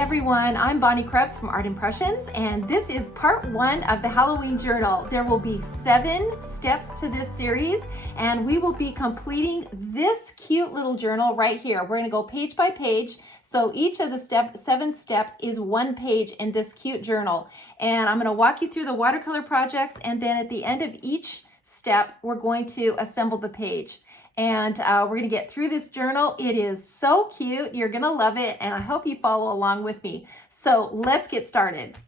everyone, I'm Bonnie Krebs from Art Impressions, and this is part 1 of the Halloween journal. There will be 7 steps to this series, and we will be completing this cute little journal right here. We're going to go page by page, so each of the 7 steps is 1 page in this cute journal. And I'm going to walk you through the watercolor projects, and then at the end of each step, we're going to assemble the page. And we're going to get through this journal. It is so cute. You're going to love it. And I hope you follow along with me. So let's get started.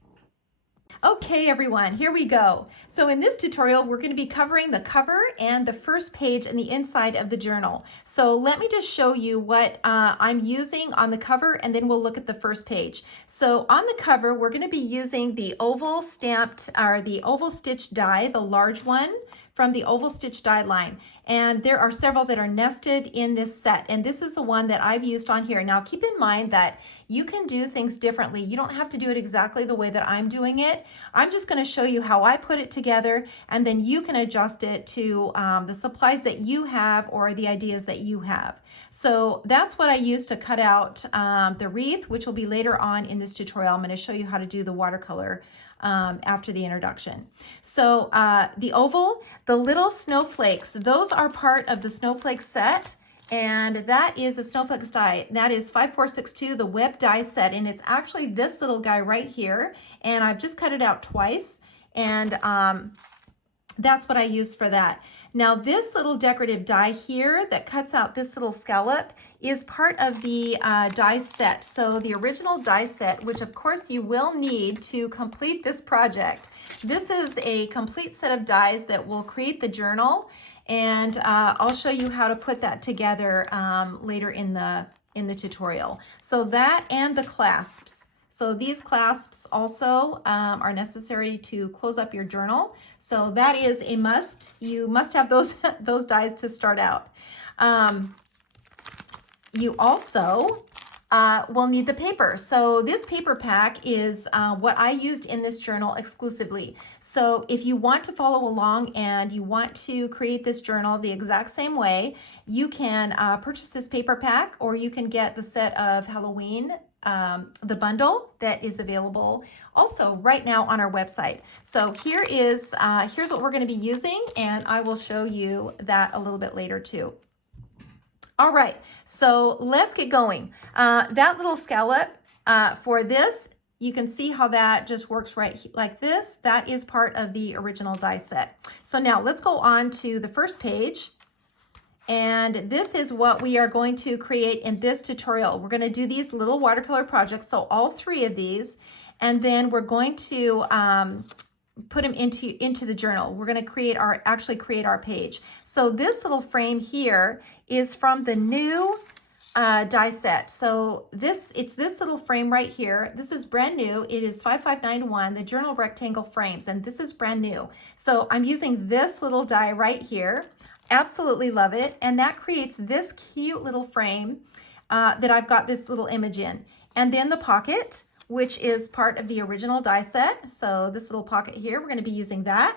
Okay, everyone, here we go. So in this tutorial, we're going to be covering the cover and the first page and the inside of the journal. So let me just show you what I'm using on the cover, and then we'll look at the first page. So on the cover, we're going to be using the oval stamped, or the oval stitch die, the large one from the oval stitch die line. And there are several that are nested in this set, and this is the one that I've used on here. Now keep in mind that you can do things differently. You don't have to do it exactly the way that I'm doing it. I'm just going to show you how I put it together, and then you can adjust it to the supplies that you have or the ideas that you have. So that's what I use to cut out the wreath, which will be later on in this tutorial. I'm going to show you how to do the watercolor after the introduction. So the oval, the little snowflakes, those are part of the snowflake set, and that is the snowflakes die. That is 5462, the web die set, and it's actually this little guy right here, and I've just cut it out twice, and that's what I use for that. Now this little decorative die here that cuts out this little scallop is part of the die set. So the original die set, which of course you will need to complete this project. This is a complete set of dies that will create the journal, and I'll show you how to put that together later in the tutorial. So that and the clasps. So these clasps also are necessary to close up your journal. So that is a must. You must have those those dies to start out. You also will need the paper. So this paper pack is what I used in this journal exclusively. So if you want to follow along and you want to create this journal the exact same way, you can purchase this paper pack, or you can get the set of Halloween, the bundle that is available also right now on our website. So here is here's what we're going to be using, and I will show you that a little bit later too. All right, so let's get going. That little scallop for this, you can see how that just works right like this. That is part of the original die set. So now let's go on to the first page. And this is what we are going to create in this tutorial. We're going to do these little watercolor projects, so all 3 of these, and then we're going to put them into the journal. We're going to actually create our page. So this little frame here is from the new die set. So it's this little frame right here. This is brand new. It is 5591, the journal rectangle frames, and this is brand new. So I'm using this little die right here. Absolutely love it, and that creates this cute little frame that I've got this little image in. And then the pocket, which is part of the original die set. So this little pocket here, we're going to be using that.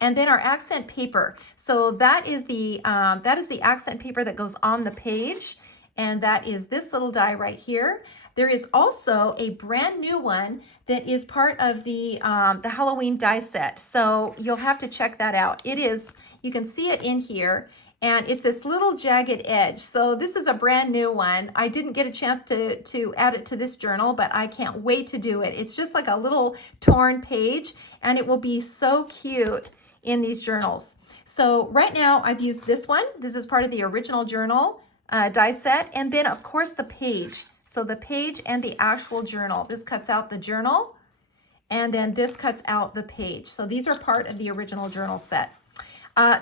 And then our accent paper. So that is the accent paper that goes on the page, and that is this little die right here. There is also a brand new one that is part of the Halloween die set. So you'll have to check that out. It is, you can see it in here, and it's this little jagged edge. So this is a brand new one. I didn't get a chance to add it to this journal, but I can't wait to do it. It's just like a little torn page, and it will be so cute in these journals. So right now I've used this one. This is part of the original journal die set, and then of course the page. So the page and the actual journal. This cuts out the journal, and then this cuts out the page. So these are part of the original journal set.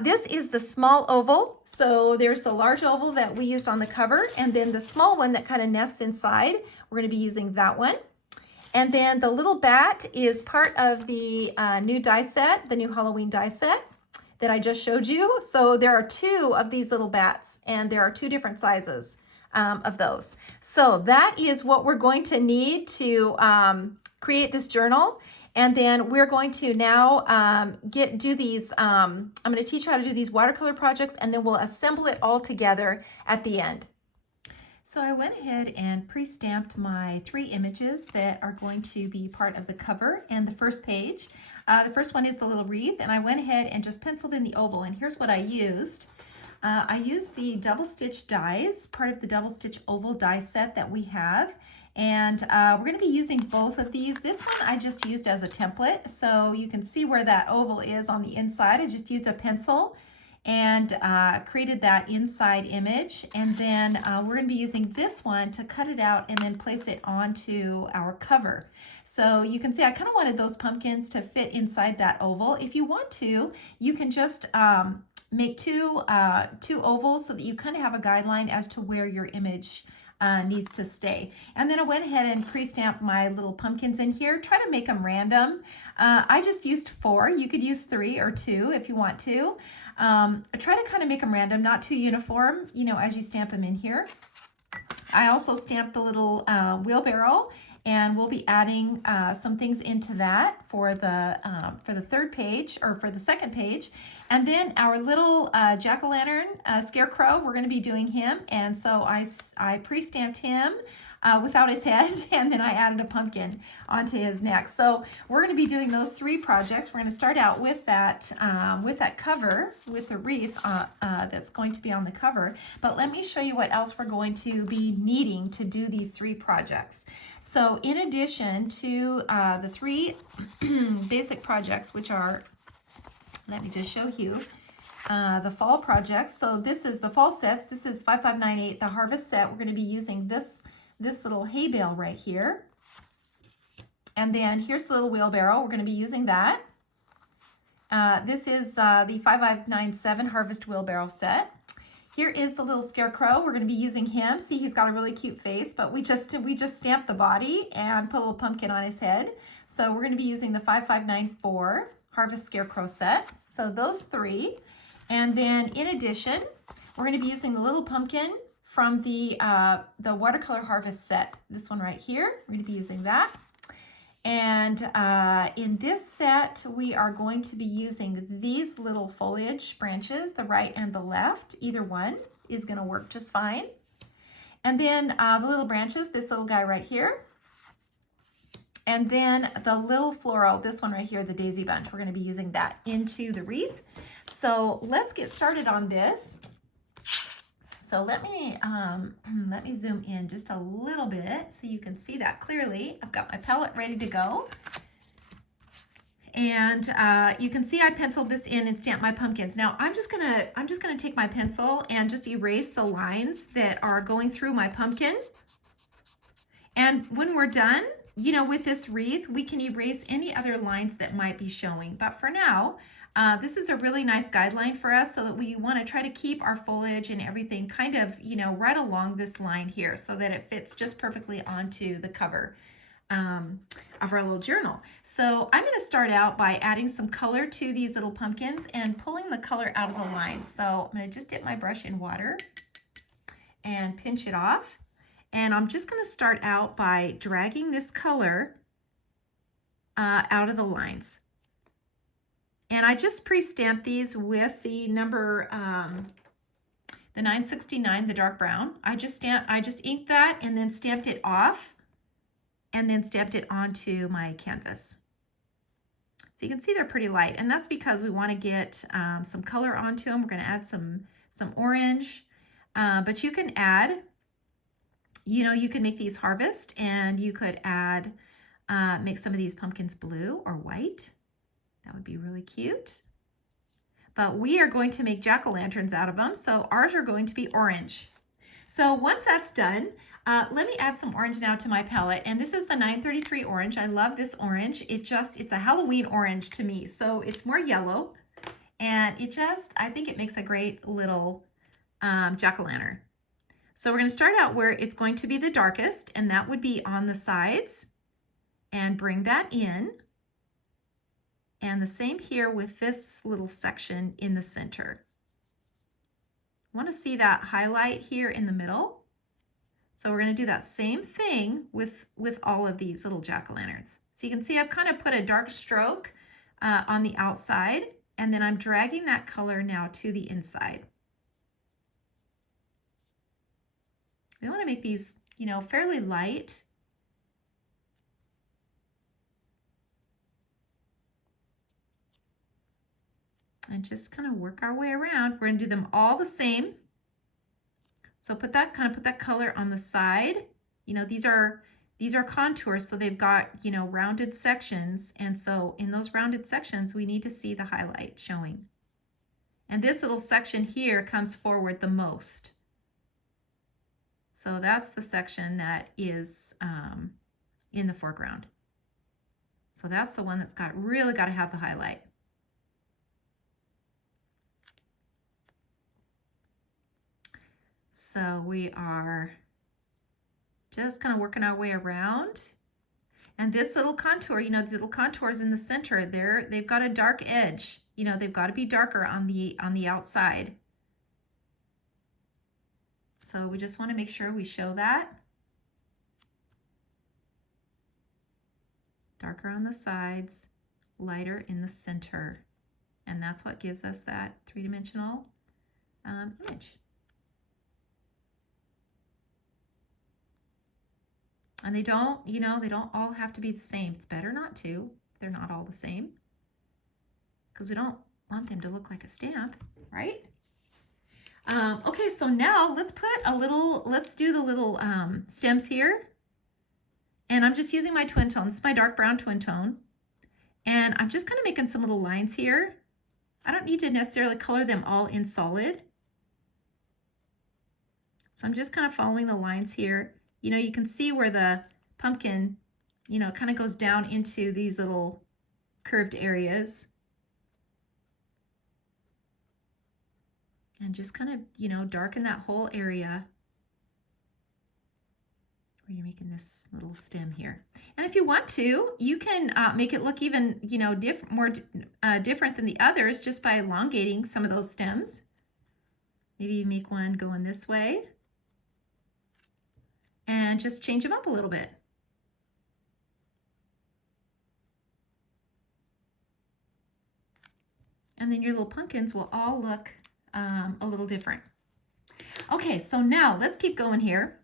This is the small oval. So there's the large oval that we used on the cover, and then the small one that kind of nests inside. We're going to be using that one. And then the little bat is part of the new die set, the new Halloween die set that I just showed you. So there are 2 of these little bats, and there are 2 different sizes of those. So that is what we're going to need to create this journal. And then we're going to now do these, I'm going to teach you how to do these watercolor projects, and then we'll assemble it all together at the end. So I went ahead and pre-stamped my 3 images that are going to be part of the cover and the first page. The first one is the little wreath, and I went ahead and just penciled in the oval, and here's what I used. I used the double stitch dies, part of the double stitch oval die set that we have. And we're going to be using both of these. This one I just used as a template, so you can see where that oval is on the inside. I just used a pencil and created that inside image, and then we're going to be using this one to cut it out and then place it onto our cover. So you can see I kind of wanted those pumpkins to fit inside that oval. If you want to, you can just make two ovals so that you kind of have a guideline as to where your image needs to stay. And then I went ahead and pre-stamped my little pumpkins in here. Try to make them random. I just used 4. You could use 3 or 2 if you want to. Try to kind of make them random, not too uniform, you know, as you stamp them in here. I also stamped the little wheelbarrow, and we'll be adding some things into that for the third page, or for the second page. And then our little jack-o'-lantern scarecrow, we're going to be doing him, and so I pre-stamped him without his head, and then I added a pumpkin onto his neck. So we're going to be doing those 3 projects. We're going to start out with that cover, with the wreath that's going to be on the cover. But let me show you what else we're going to be needing to do these 3 projects. So in addition to the 3 basic projects, which are, let me just show you, the fall projects. So this is the fall sets. This is 5598, the harvest set. We're going to be using this little hay bale right here. And then here's the little wheelbarrow. We're going to be using that. This is the 5597 harvest wheelbarrow set. Here is the little scarecrow. We're going to be using him. See, he's got a really cute face, but we just stamped the body and put a little pumpkin on his head. So we're going to be using the 5594 harvest scarecrow set. So those 3. And then in addition, we're going to be using the little pumpkin from the watercolor harvest set. This one right here, we're going to be using that. And in this set, we are going to be using these little foliage branches, the right and the left. Either one is going to work just fine. And then the little branches, this little guy right here. And then the little floral, this one right here, the daisy bunch, we're going to be using that into the wreath. So let's get started on this. So let me zoom in just a little bit so you can see that clearly. I've got my palette ready to go. And you can see I penciled this in and stamped my pumpkins. Now I'm just gonna take my pencil and just erase the lines that are going through my pumpkin. And when we're done, you know, with this wreath, we can erase any other lines that might be showing. But for now, this is a really nice guideline for us, so that we want to try to keep our foliage and everything kind of, you know, right along this line here, so that it fits just perfectly onto the cover of our little journal. So I'm going to start out by adding some color to these little pumpkins and pulling the color out of the lines. So I'm going to just dip my brush in water and pinch it off. And I'm just going to start out by dragging this color out of the lines. And I just pre-stamped these with the number, the 969, the dark brown. I just inked that and then stamped it off, and then stamped it onto my canvas. So you can see they're pretty light, and that's because we want to get some color onto them. We're going to add some orange, but you can add, you know, you can make these harvest, and you could add, make some of these pumpkins blue or white. That would be really cute. But we are going to make jack-o'-lanterns out of them, so ours are going to be orange. So once that's done, let me add some orange now to my palette. And this is the 933 orange. I love this orange. It's a Halloween orange to me. So it's more yellow, and I think it makes a great little jack-o'-lantern. So we're going to start out where it's going to be the darkest, and that would be on the sides, and bring that in. And the same here with this little section in the center. I want to see that highlight here in the middle. So we're going to do that same thing with all of these little jack-o'-lanterns. So you can see I've kind of put a dark stroke on the outside, and then I'm dragging that color now to the inside. we want to make these, you know, fairly light. And just kind of work our way around. We're going to do them all the same. So put that color on the side. You know, these are contours, so they've got, you know, rounded sections. And so in those rounded sections, we need to see the highlight showing. And this little section here comes forward the most. So that's the section that is in the foreground. So that's the one that's really got to have the highlight. So we are just kind of working our way around. And this little contour, you know, these little contours in the center, they've got a dark edge. You know, they've got to be darker on the outside. So we just want to make sure we show that. Darker on the sides, lighter in the center. And that's what gives us that three-dimensional image. And they don't, you know, they don't all have to be the same. It's better not to. They're not all the same, because we don't want them to look like a stamp, right? Okay, so now let's do the little stems here. And I'm just using my twin tone. This is my dark brown twin tone. And I'm just kind of making some little lines here. I don't need to necessarily color them all in solid. So I'm just kind of following the lines here. You know, you can see where the pumpkin, you know, kind of goes down into these little curved areas. And just kind of, you know, darken that whole area where you're making this little stem here. And if you want to, you can make it look even, you know, more different than the others just by elongating some of those stems. Maybe you make one going this way. And just change them up a little bit. And then your little pumpkins will all look a little different. Okay, so now let's keep going here.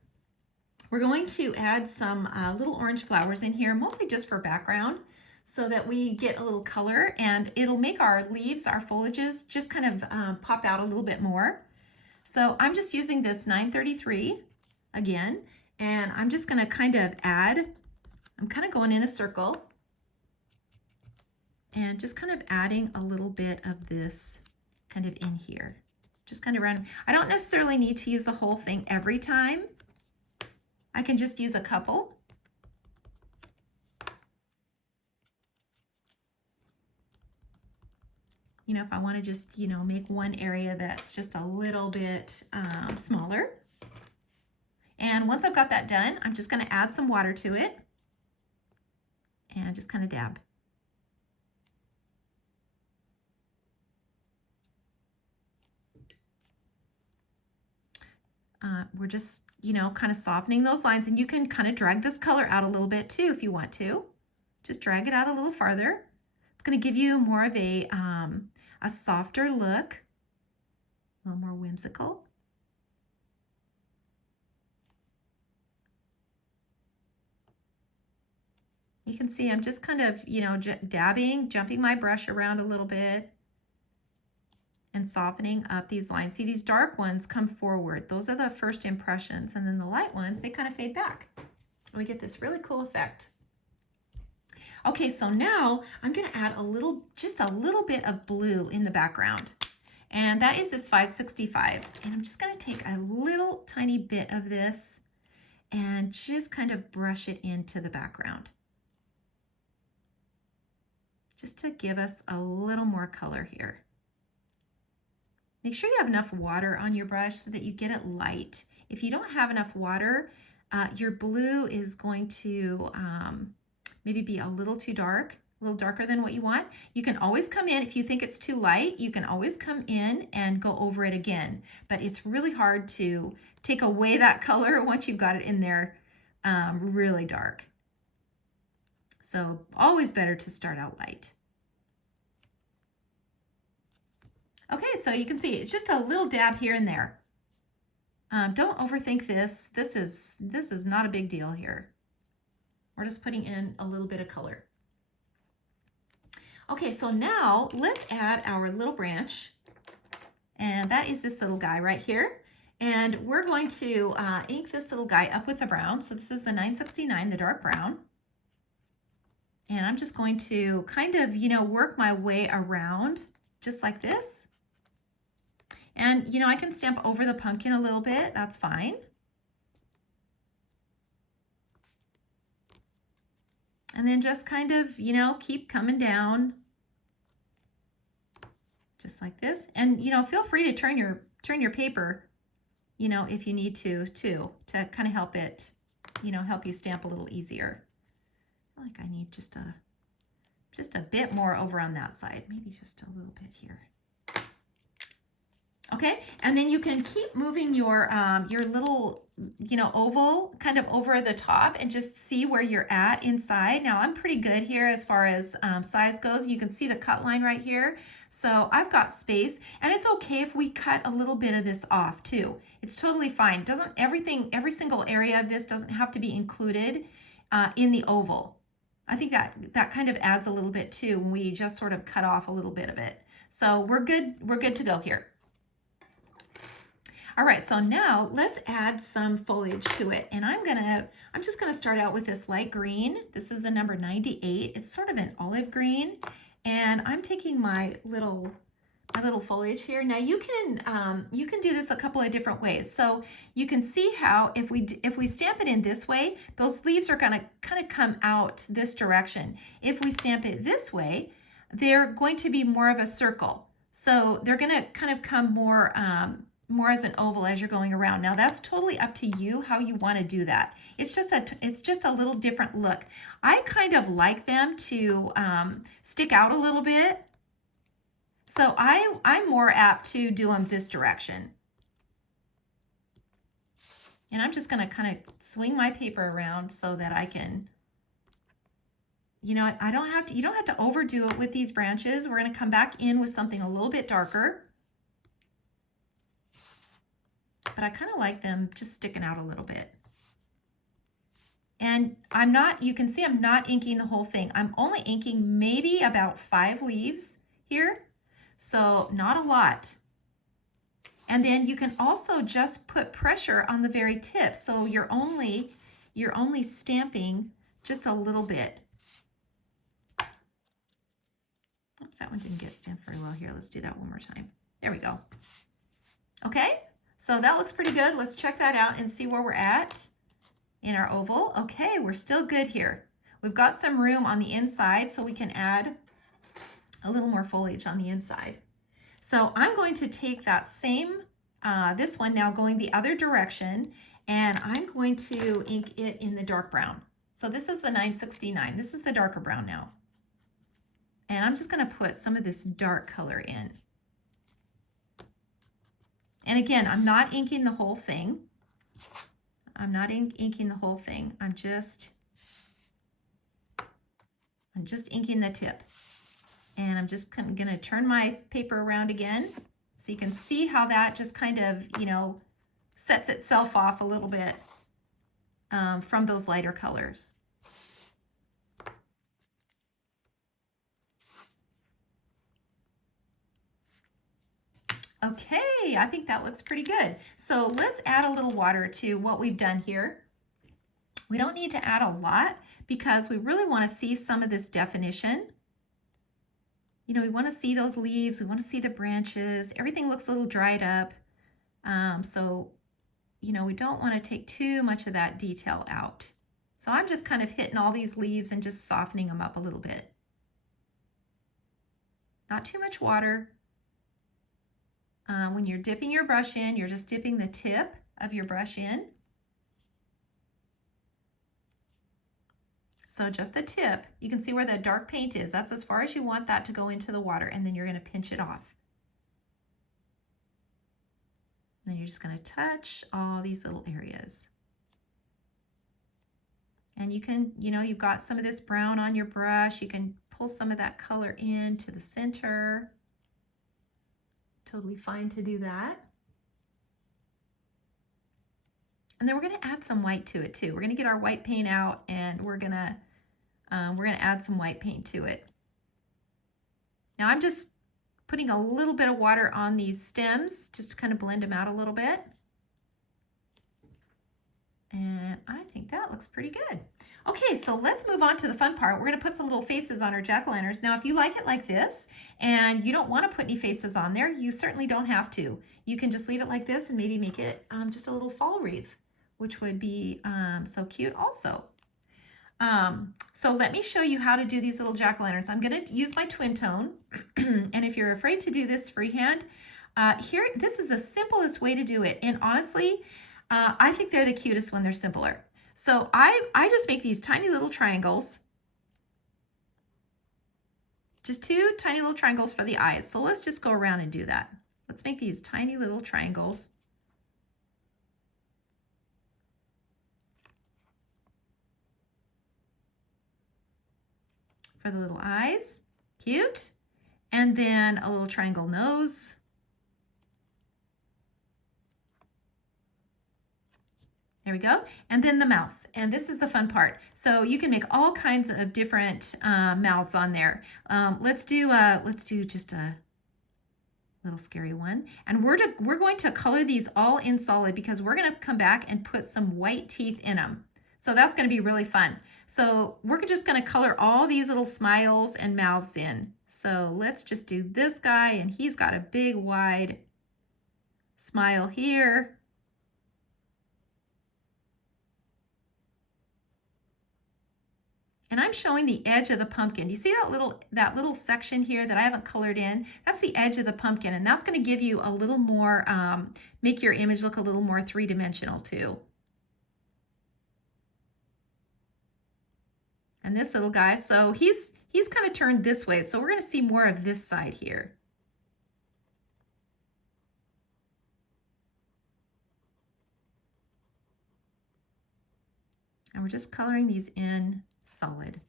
We're going to add some little orange flowers in here, mostly just for background, so that we get a little color, and it'll make our leaves, our foliages, just kind of pop out a little bit more. So I'm just using this 933 again. And I'm just going to kind of add, I'm kind of going in a circle and just kind of adding a little bit of this kind of in here. Just kind of random. I don't necessarily need to use the whole thing every time. I can just use a couple. You know, if I want to just, you know, make one area that's just a little bit smaller. And once I've got that done, I'm just going to add some water to it and just kind of dab. We're just, you know, kind of softening those lines, and you can kind of drag this color out a little bit too if you want to. Just drag it out a little farther. It's going to give you more of a softer look, a little more whimsical. You can see I'm just kind of, you know, dabbing, jumping my brush around a little bit and softening up these lines. See, these dark ones come forward. Those are the first impressions. And then the light ones, they kind of fade back. We get this really cool effect. Okay, so now I'm going to add just a little bit of blue in the background. And that is this 565. And I'm just going to take a little tiny bit of this and just kind of brush it into the background, just to give us a little more color here. Make sure you have enough water on your brush so that you get it light. If you don't have enough water, your blue is going to maybe be a little too dark, a little darker than what you want. You can always come in, if you think it's too light, you can always come in and go over it again. But it's really hard to take away that color once you've got it in there really dark. So always better to start out light. Okay, so you can see it's just a little dab here and there. Don't overthink this. This is not a big deal here. We're just putting in a little bit of color. Okay, so now let's add our little branch. And that is this little guy right here. And we're going to ink this little guy up with the brown. So this is the 969, the dark brown. And I'm just going to kind of, work my way around just like this. And, I can stamp over the pumpkin a little bit. That's fine. And then just kind of, keep coming down just like this. And, feel free to turn your paper, if you need to kind of help it, help you stamp a little easier. I feel like I need just a bit more over on that side, maybe just a little bit here. Okay, and then you can keep moving your little, oval kind of over the top and just see where you're at inside. Now I'm pretty good here as far as size goes. You can see the cut line right here. So I've got space, and it's okay if we cut a little bit of this off too. It's totally fine. Every single area of this doesn't have to be included in the oval. I think that kind of adds a little bit too when we just sort of cut off a little bit of it. So we're good to go here. All right, so now let's add some foliage to it. And I'm just gonna start out with this light green. This is the number 98. It's sort of an olive green. And I'm taking my little foliage here. Now you can do this a couple of different ways. So you can see how if we stamp it in this way, those leaves are gonna kind of come out this direction. If we stamp it this way, they're going to be more of a circle. So they're gonna kind of come more as an oval as you're going around. Now that's totally up to you how you want to do that. It's just a little different look. I kind of like them to stick out a little bit. So I'm more apt to do them this direction. And I'm just going to kind of swing my paper around so that I can, you don't have to overdo it with these branches. We're going to come back in with something a little bit darker. But I kind of like them just sticking out a little bit. And you can see I'm not inking the whole thing. I'm only inking maybe about 5 leaves here. So not a lot. And then you can also just put pressure on the very tip. So you're only stamping just a little bit. Oops, that one didn't get stamped very well here. Let's do that one more time. There we go. Okay. So that looks pretty good. Let's check that out and see where we're at in our oval. Okay, we're still good here. We've got some room on the inside, so we can add a little more foliage on the inside. So I'm going to take that same, this one now going the other direction, and I'm going to ink it in the dark brown. So this is the 969. This is the darker brown now. And I'm just going to put some of this dark color in. And again, I'm not inking the whole thing. I'm not inking the whole thing. I'm just inking the tip. And I'm just going to turn my paper around again so you can see how that just kind of, sets itself off a little bit from those lighter colors. Okay, I think that looks pretty good. So let's add a little water to what we've done here. We don't need to add a lot because we really want to see some of this definition. We want to see those leaves, we want to see the branches. Everything looks a little dried up. So, we don't want to take too much of that detail out. So I'm just kind of hitting all these leaves and just softening them up a little bit. Not too much water. When you're dipping your brush in, you're just dipping the tip of your brush in. So just the tip. You can see where the dark paint is. That's as far as you want that to go into the water, and then you're going to pinch it off. And then you're just going to touch all these little areas. And you can, you've got some of this brown on your brush. You can pull some of that color into the center. Totally fine to do that. And then we're going to add some white to it too. We're going to get our white paint out, and we're going to add some white paint to it. Now I'm just putting a little bit of water on these stems just to kind of blend them out a little bit. And I think that looks pretty good. Okay, so let's move on to the fun part. We're going to put some little faces on our jack-o'-lanterns. Now, if you like it like this and you don't want to put any faces on there, you certainly don't have to. You can just leave it like this and maybe make it just a little fall wreath, which would be so cute also. So let me show you how to do these little jack-o'-lanterns. I'm going to use my twin tone. And if you're afraid to do this freehand, this is the simplest way to do it. And honestly, I think they're the cutest when they're simpler. So I just make these tiny little triangles. Just 2 tiny little triangles for the eyes. So let's just go around and do that. Let's make these tiny little triangles. For the little eyes. Cute. And then a little triangle nose. There we go. And then the mouth. And this is the fun part. So you can make all kinds of different mouths on there. Let's do just a little scary one. And we're going to color these all in solid because we're going to come back and put some white teeth in them. So that's going to be really fun. So we're just going to color all these little smiles and mouths in. So let's just do this guy, and he's got a big wide smile here. And I'm showing the edge of the pumpkin. You see that little section here that I haven't colored in? That's the edge of the pumpkin, and that's going to give you a little more, make your image look a little more three-dimensional too. And this little guy, so he's kind of turned this way, so we're going to see more of this side here. And we're just coloring these in solid.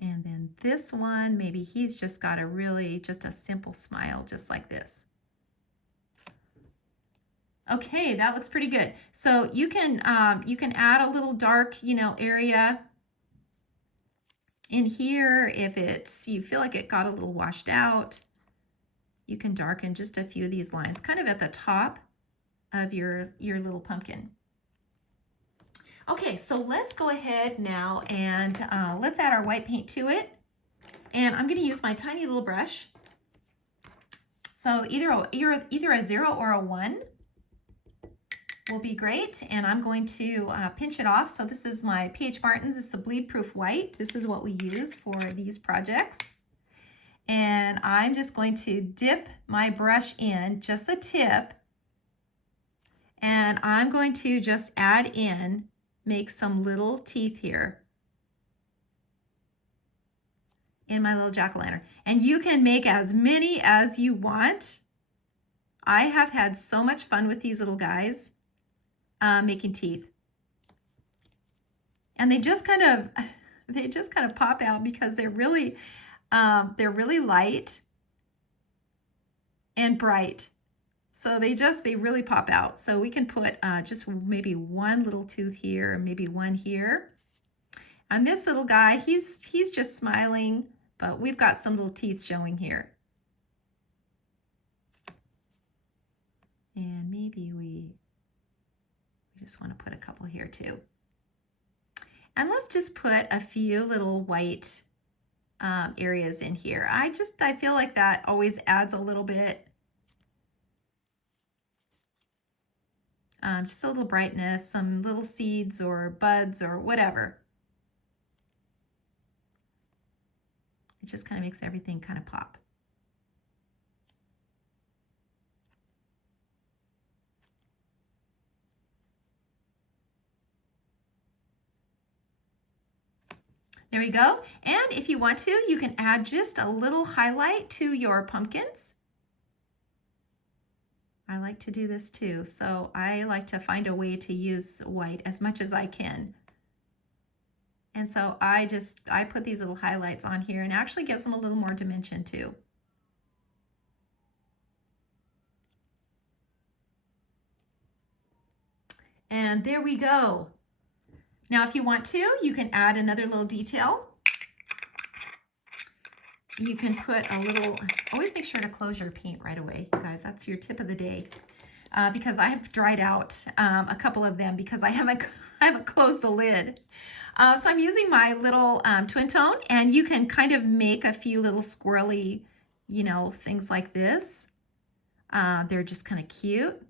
And then this one, maybe he's just got just a simple smile, just like this. Okay, that looks pretty good. So you can add a little dark, area in here if you feel like it got a little washed out. You can darken just a few of these lines, kind of at the top of your little pumpkin. Okay, so let's go ahead now and let's add our white paint to it. And I'm going to use my tiny little brush. So either a 0 or a 1 will be great. And I'm going to pinch it off. So this is my P.H. Martin's. This is a bleed-proof white. This is what we use for these projects. And I'm just going to dip my brush in, just the tip. And I'm going to just add in, make some little teeth here in my little jack-o'-lantern. And you can make as many as you want. I have had so much fun with these little guys making teeth. And they just kind of pop out because they're really light and bright. So they really pop out. So we can put just maybe one little tooth here, and maybe one here. And this little guy, he's just smiling, but we've got some little teeth showing here. And maybe we just want to put a couple here too. And let's just put a few little white areas in here. I feel like that always adds a little bit. Just a little brightness, some little seeds or buds or whatever. It just kind of makes everything kind of pop. There we go. And if you want to, you can add just a little highlight to your pumpkins. I like to do this too. So I like to find a way to use white as much as I can. And so I put these little highlights on here, and actually gives them a little more dimension too. And there we go. Now, if you want to, you can add another little detail. You can put a little, always make sure to close your paint right away, you guys. That's your tip of the day. Because I have dried out a couple of them because I haven't closed the lid. So I'm using my little twin tone, and you can kind of make a few little squirrely, you know, things like this. They're just kind of cute.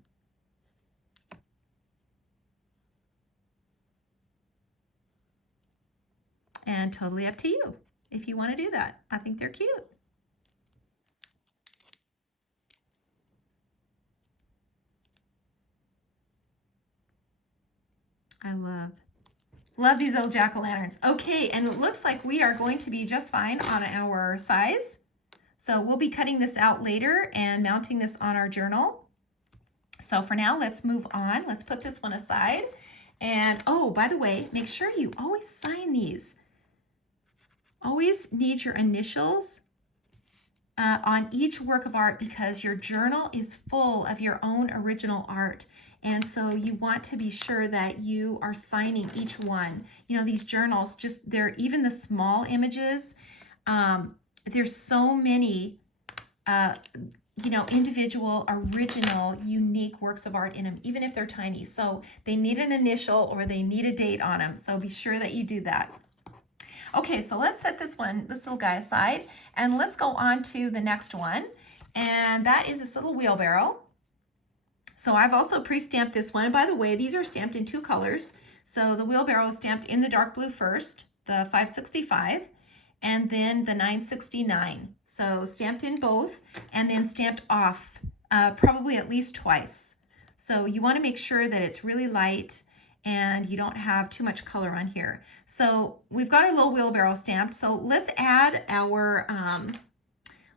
And totally up to you if you want to do that. I think they're cute. I love these little jack-o'-lanterns. Okay, and it looks like we are going to be just fine on our size. So we'll be cutting this out later and mounting this on our journal. So for now, let's move on. Let's put this one aside. And oh, by the way, make sure you always sign these. Always need your initials on each work of art, because your journal is full of your own original art. And so you want to be sure that you are signing each one. You know, these journals, just they're even the small images. There's so many, you know, individual, original, unique works of art in them, even if they're tiny. So they need an initial or they need a date on them. So be sure that you do that. Okay, so let's set this little guy aside, and let's go on to the next one. And that is this little wheelbarrow. So I've also pre-stamped this one. And by the way, these are stamped in 2 colors. So the wheelbarrow is stamped in the dark blue first, the 565, and then the 969. So stamped in both, and then stamped off probably at least twice. So you want to make sure that it's really light and you don't have too much color on here. So we've got our little wheelbarrow stamped. So let's add our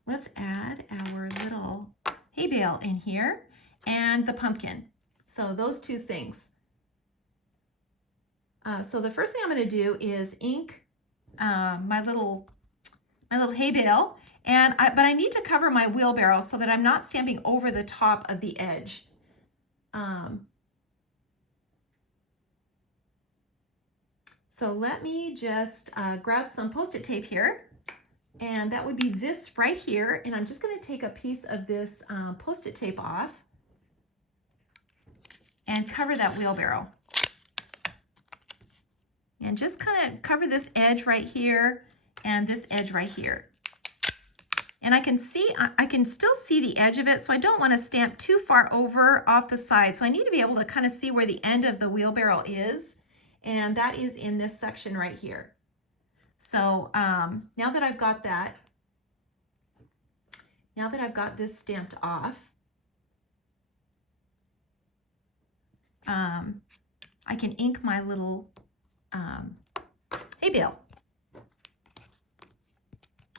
little hay bale in here and the pumpkin. So those 2 things. So the first thing I'm going to do is ink my little hay bale, but I need to cover my wheelbarrow so that I'm not stamping over the top of the edge. So let me just grab some Post-it tape here, and that would be this right here. And I'm just going to take a piece of this Post-it tape off and cover that wheelbarrow. And just kind of cover this edge right here and this edge right here. And I can still see the edge of it, so I don't want to stamp too far over off the side. So I need to be able to kind of see where the end of the wheelbarrow is. And that is in this section right here. So now that I've got this stamped off, I can ink my little hay bale.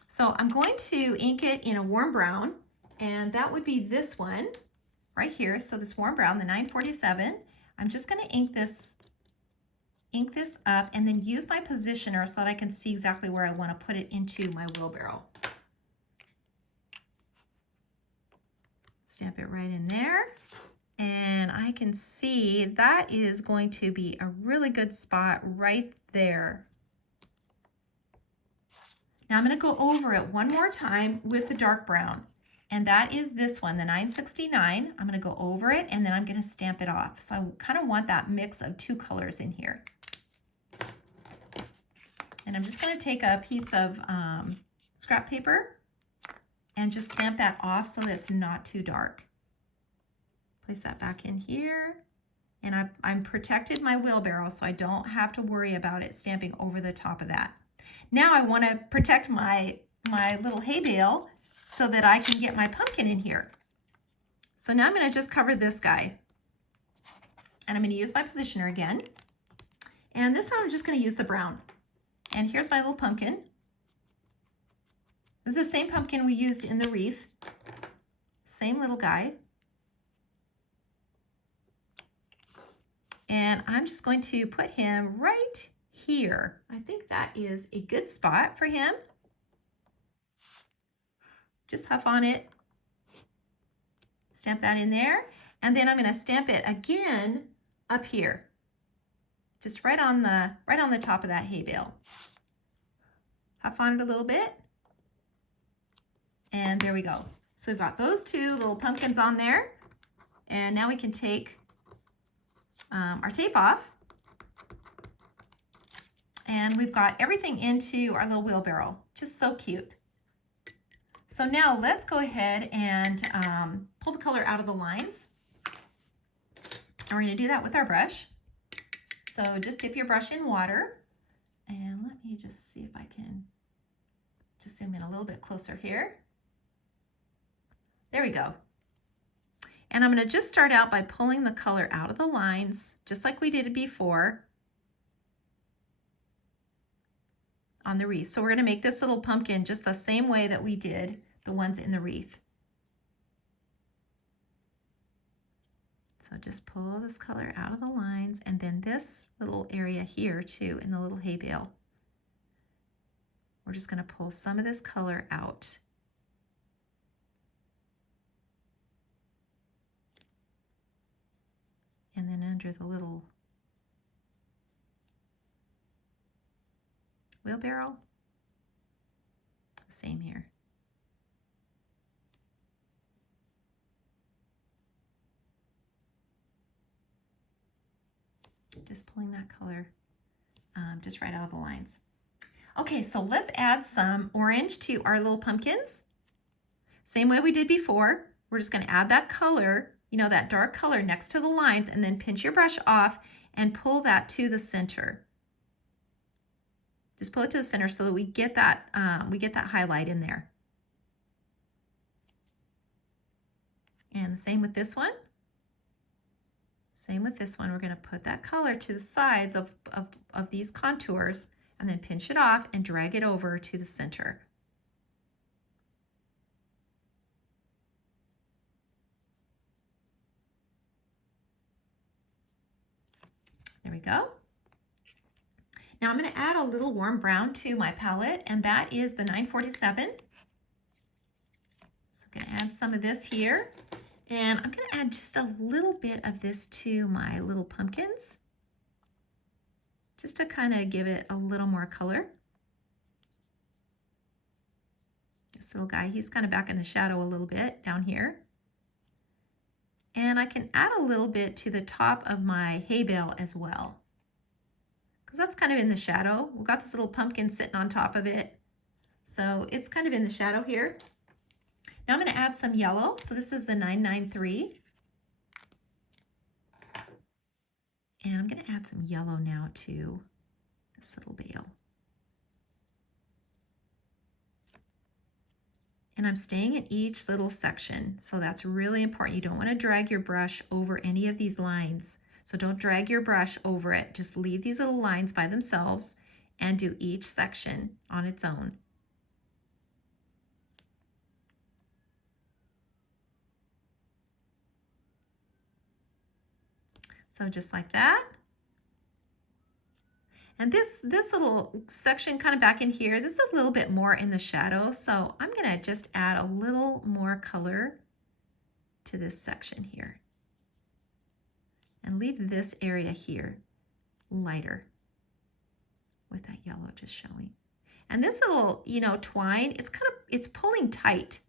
So I'm going to ink it in a warm brown, and that would be this one right here. So this warm brown, the 947, I'm just going to ink this up and then use my positioner so that I can see exactly where I want to put it into my wheelbarrow. Stamp it right in there, and I can see that is going to be a really good spot right there. Now I'm going to go over it one more time with the dark brown, and that is this one, the 969. I'm going to go over it, and then I'm going to stamp it off. So I kind of want that mix of 2 colors in here. And I'm just going to take a piece of scrap paper and just stamp that off so that it's not too dark. Place that back in here. And I'm protected my wheelbarrow, so I don't have to worry about it stamping over the top of that. Now I want to protect my little hay bale so that I can get my pumpkin in here. So now I'm going to just cover this guy. And I'm going to use my positioner again. And this time I'm just going to use the brown. And here's my little pumpkin. This is the same pumpkin we used in the wreath. Same little guy. And I'm just going to put him right here. I think that is a good spot for him. Just huff on it. Stamp that in there. And then I'm going to stamp it again up here, just right on the top of that hay bale. Puff on it a little bit, and there we go. So we've got those two little pumpkins on there, and now we can take our tape off, and we've got everything into our little wheelbarrow. Just so cute. So now let's go ahead and pull the color out of the lines. And we're going to do that with our brush. So just dip your brush in water, and let me just see if I can just zoom in a little bit closer here. There we go. And I'm going to just start out by pulling the color out of the lines, just like we did before on the wreath. So we're going to make this little pumpkin just the same way that we did the ones in the wreath. So just pull this color out of the lines, and then this little area here too in the little hay bale. We're just going to pull some of this color out. And then under the little wheelbarrow, same here. Just pulling that color just right out of the lines. Okay, so let's add some orange to our little pumpkins. Same way we did before. We're just going to add that color, you know, that dark color next to the lines, and then pinch your brush off and pull that to the center. Just pull it to the center so that we get that highlight in there. And the same with this one. Same with this one. We're going to put that color to the sides of these contours, and then pinch it off and drag it over to the center. There we go. Now I'm going to add a little warm brown to my palette, and that is the 947. So I'm going to add some of this here. And I'm going to add just a little bit of this to my little pumpkins, just to kind of give it a little more color. This little guy, he's kind of back in the shadow a little bit down here. And I can add a little bit to the top of my hay bale as well, because that's kind of in the shadow. We've got this little pumpkin sitting on top of it, so it's kind of in the shadow here. Now I'm going to add some yellow. So this is the 993. And I'm going to add some yellow now to this little bale. And I'm staying in each little section. So that's really important. You don't want to drag your brush over any of these lines. So don't drag your brush over it. Just leave these little lines by themselves and do each section on its own. So just like that. And this little section kind of back in here, this is a little bit more in the shadow. So I'm going to just add a little more color to this section here. And leave this area here lighter with that yellow just showing. And this little, you know, twine, it's pulling tight.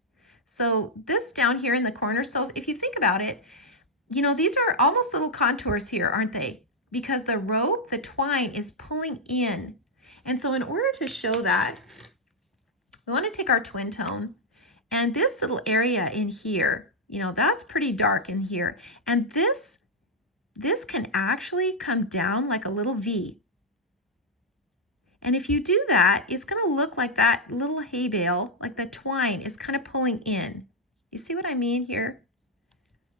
So this down here in the corner, so if you think about it, you know, these are almost little contours here, aren't they? Because the rope, the twine is pulling in. And so in order to show that, we want to take our twin tone, and this little area in here, you know, that's pretty dark in here. And this can actually come down like a little V. And if you do that, it's going to look like that little hay bale, like the twine is kind of pulling in. You see what I mean here?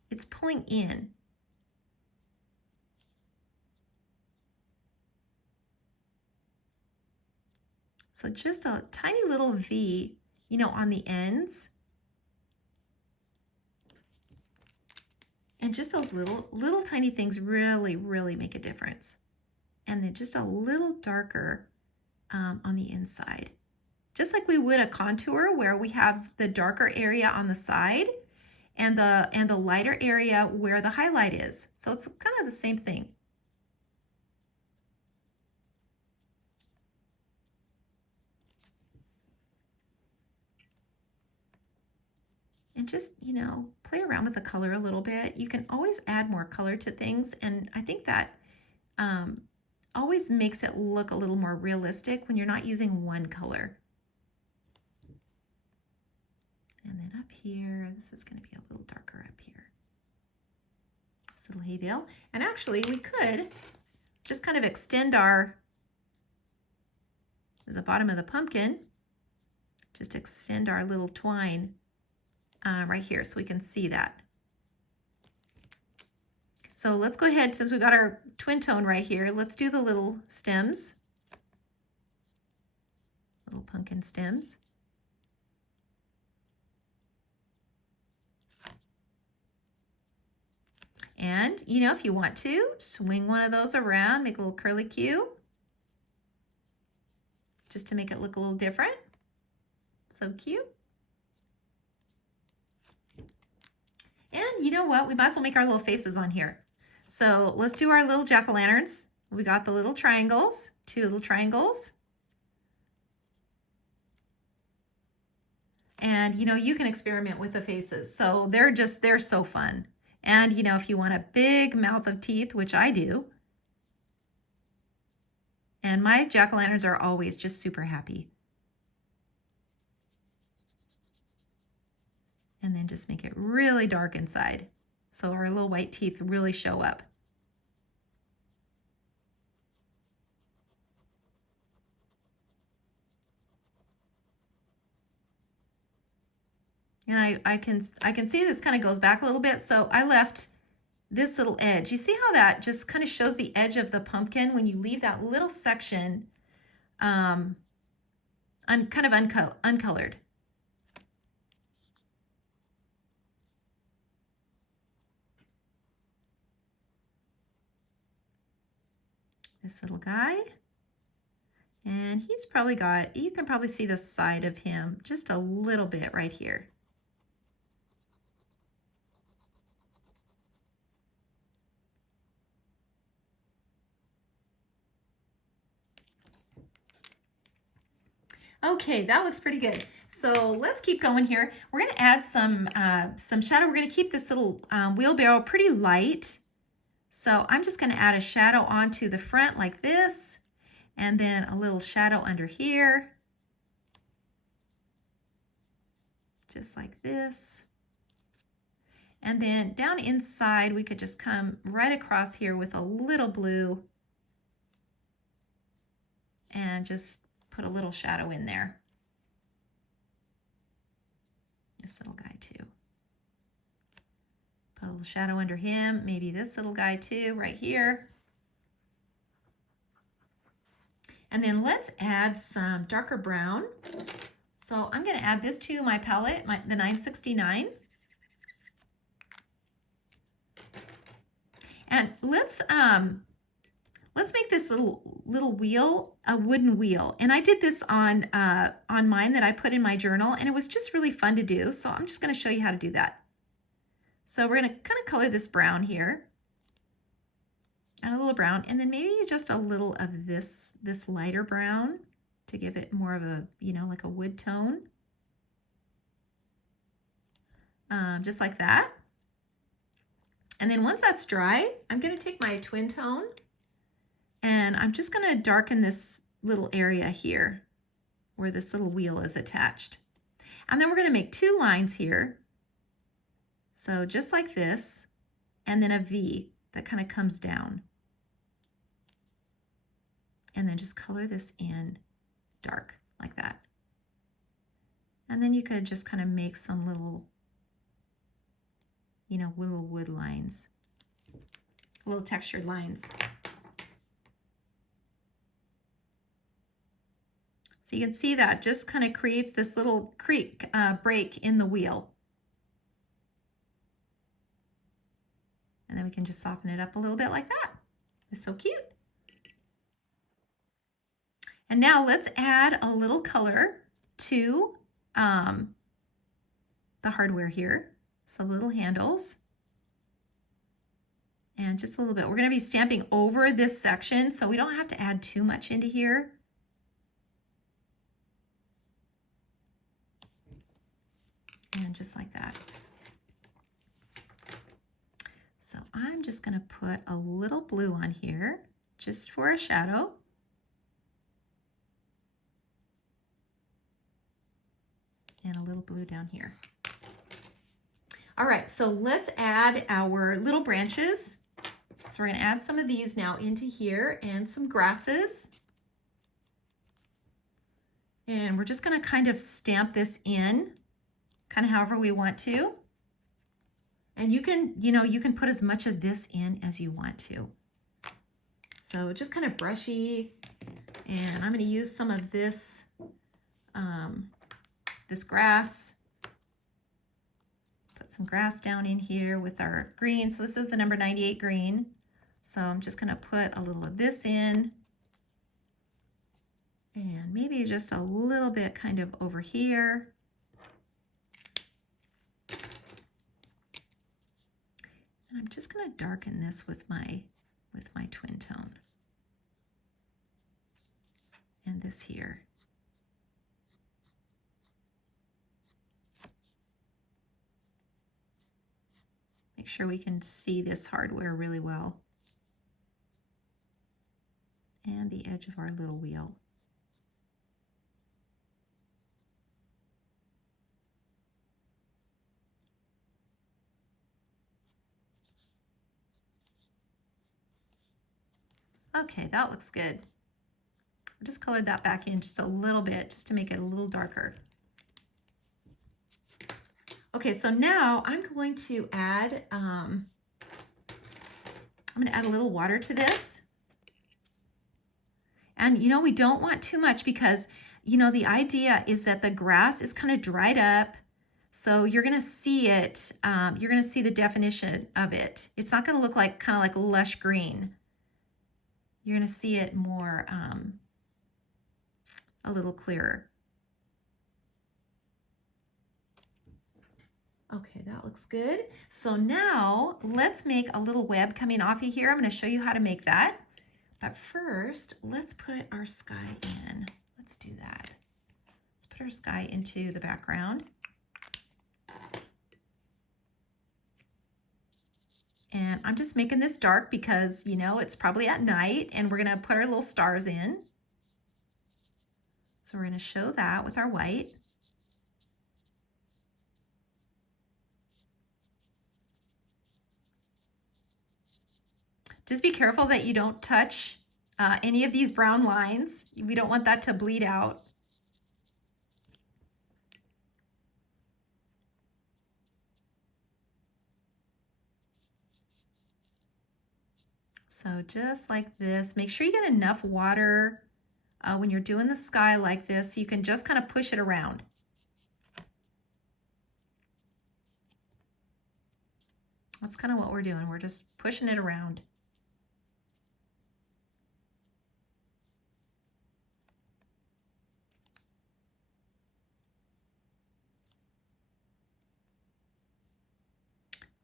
It's pulling in. So just a tiny little V, you know, on the ends. And just those little tiny things really make a difference. And then just a little darker on the inside. Just like we would a contour where we have the darker area on the side and the lighter area where the highlight is. So it's kind of the same thing. And just, you know, play around with the color a little bit. You can always add more color to things, and I think that always makes it look a little more realistic when you're not using one color. And then up here, this is going to be a little darker up here. This little hay bale. And actually, we could just kind of extend our, as the bottom of the pumpkin, just extend our little twine right here so we can see that. So let's go ahead, since we got our twin tone right here, let's do the little stems, little pumpkin stems. And, you know, if you want to, swing one of those around, make a little curly Q, just to make it look a little different. So cute. And you know what? We might as well make our little faces on here. So let's do our little jack-o'-lanterns. We got the little triangles, 2 little triangles. And, you know, you can experiment with the faces. So they're so fun. And, you know, if you want a big mouth of teeth, which I do, and my jack-o'-lanterns are always just super happy. And then just make it really dark inside, so our little white teeth really show up. And I can see this kind of goes back a little bit, so I left this little edge. You see how that just kind of shows the edge of the pumpkin when you leave that little section kind of uncolored. This little guy, and he's probably got, you can probably see the side of him just a little bit right here. Okay, that looks pretty good. So let's keep going here. We're going to add some shadow. We're going to keep this little wheelbarrow pretty light. So I'm just going to add a shadow onto the front like this, and then a little shadow under here, just like this. And then down inside, we could just come right across here with a little blue and just put a little shadow in there. This little guy too. Put a little shadow under him, maybe this little guy too, right here. And then let's add some darker brown. So I'm going to add this to my palette, the 969. And let's make this little wheel a wooden wheel. And I did this on mine that I put in my journal, and it was just really fun to do. So I'm just going to show you how to do that. So we're going to kind of color this brown here, and a little brown, and then maybe just a little of this lighter brown to give it more of a, you know, like a wood tone, just like that. And then once that's dry, I'm going to take my twin tone, and I'm just going to darken this little area here where this little wheel is attached. And then we're going to make 2 lines here. So just like this, and then a V that kind of comes down. And then just color this in dark like that. And then you could just kind of make some little, you know, little wood lines, little textured lines. So you can see that just kind of creates this little break in the wheel. And then we can just soften it up a little bit like that. It's so cute. And now let's add a little color to the hardware here. So little handles. And just a little bit. We're going to be stamping over this section, so we don't have to add too much into here. And just like that. So I'm just going to put a little blue on here just for a shadow. And a little blue down here. All right, so let's add our little branches. So we're going to add some of these now into here and some grasses. And we're just going to kind of stamp this in, kind of however we want to. And you can, you can put as much of this in as you want to. So just kind of brushy. And I'm going to use some of this, this grass. Put some grass down in here with our green. So this is the number 98 green. So I'm just going to put a little of this in. And maybe just a little bit kind of over here. And I'm just going to darken this with my twin tone. And this here. Make sure we can see this hardware really well. And the edge of our little wheel. Okay, that looks good. I just colored that back in just a little bit, just to make it a little darker. Okay, so now I'm going to add, I'm going to add a little water to this. And we don't want too much because, the idea is that the grass is kind of dried up. So you're going to see it, you're going to see the definition of it. It's not going to look like kind of like lush green. You're going to see it more, a little clearer. Okay, that looks good. So now let's make a little web coming off of here. I'm going to show you how to make that. But first, let's put our sky in. Let's do that. Let's put our sky into the background. And I'm just making this dark because, it's probably at night and we're going to put our little stars in. So we're going to show that with our white. Just be careful that you don't touch any of these brown lines. We don't want that to bleed out. So just like this, make sure you get enough water when you're doing the sky like this, so you can just kind of push it around. That's kind of what we're doing. We're just pushing it around.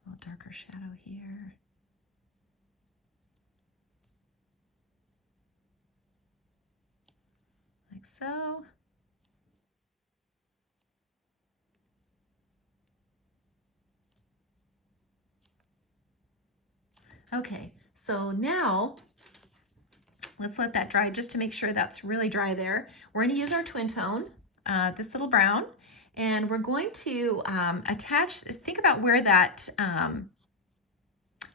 A little darker shadow here. Like so. Okay, so now let's let that dry just to make sure that's really dry there. We're going to use our twin tone, this little brown, and we're going to attach, think about where that,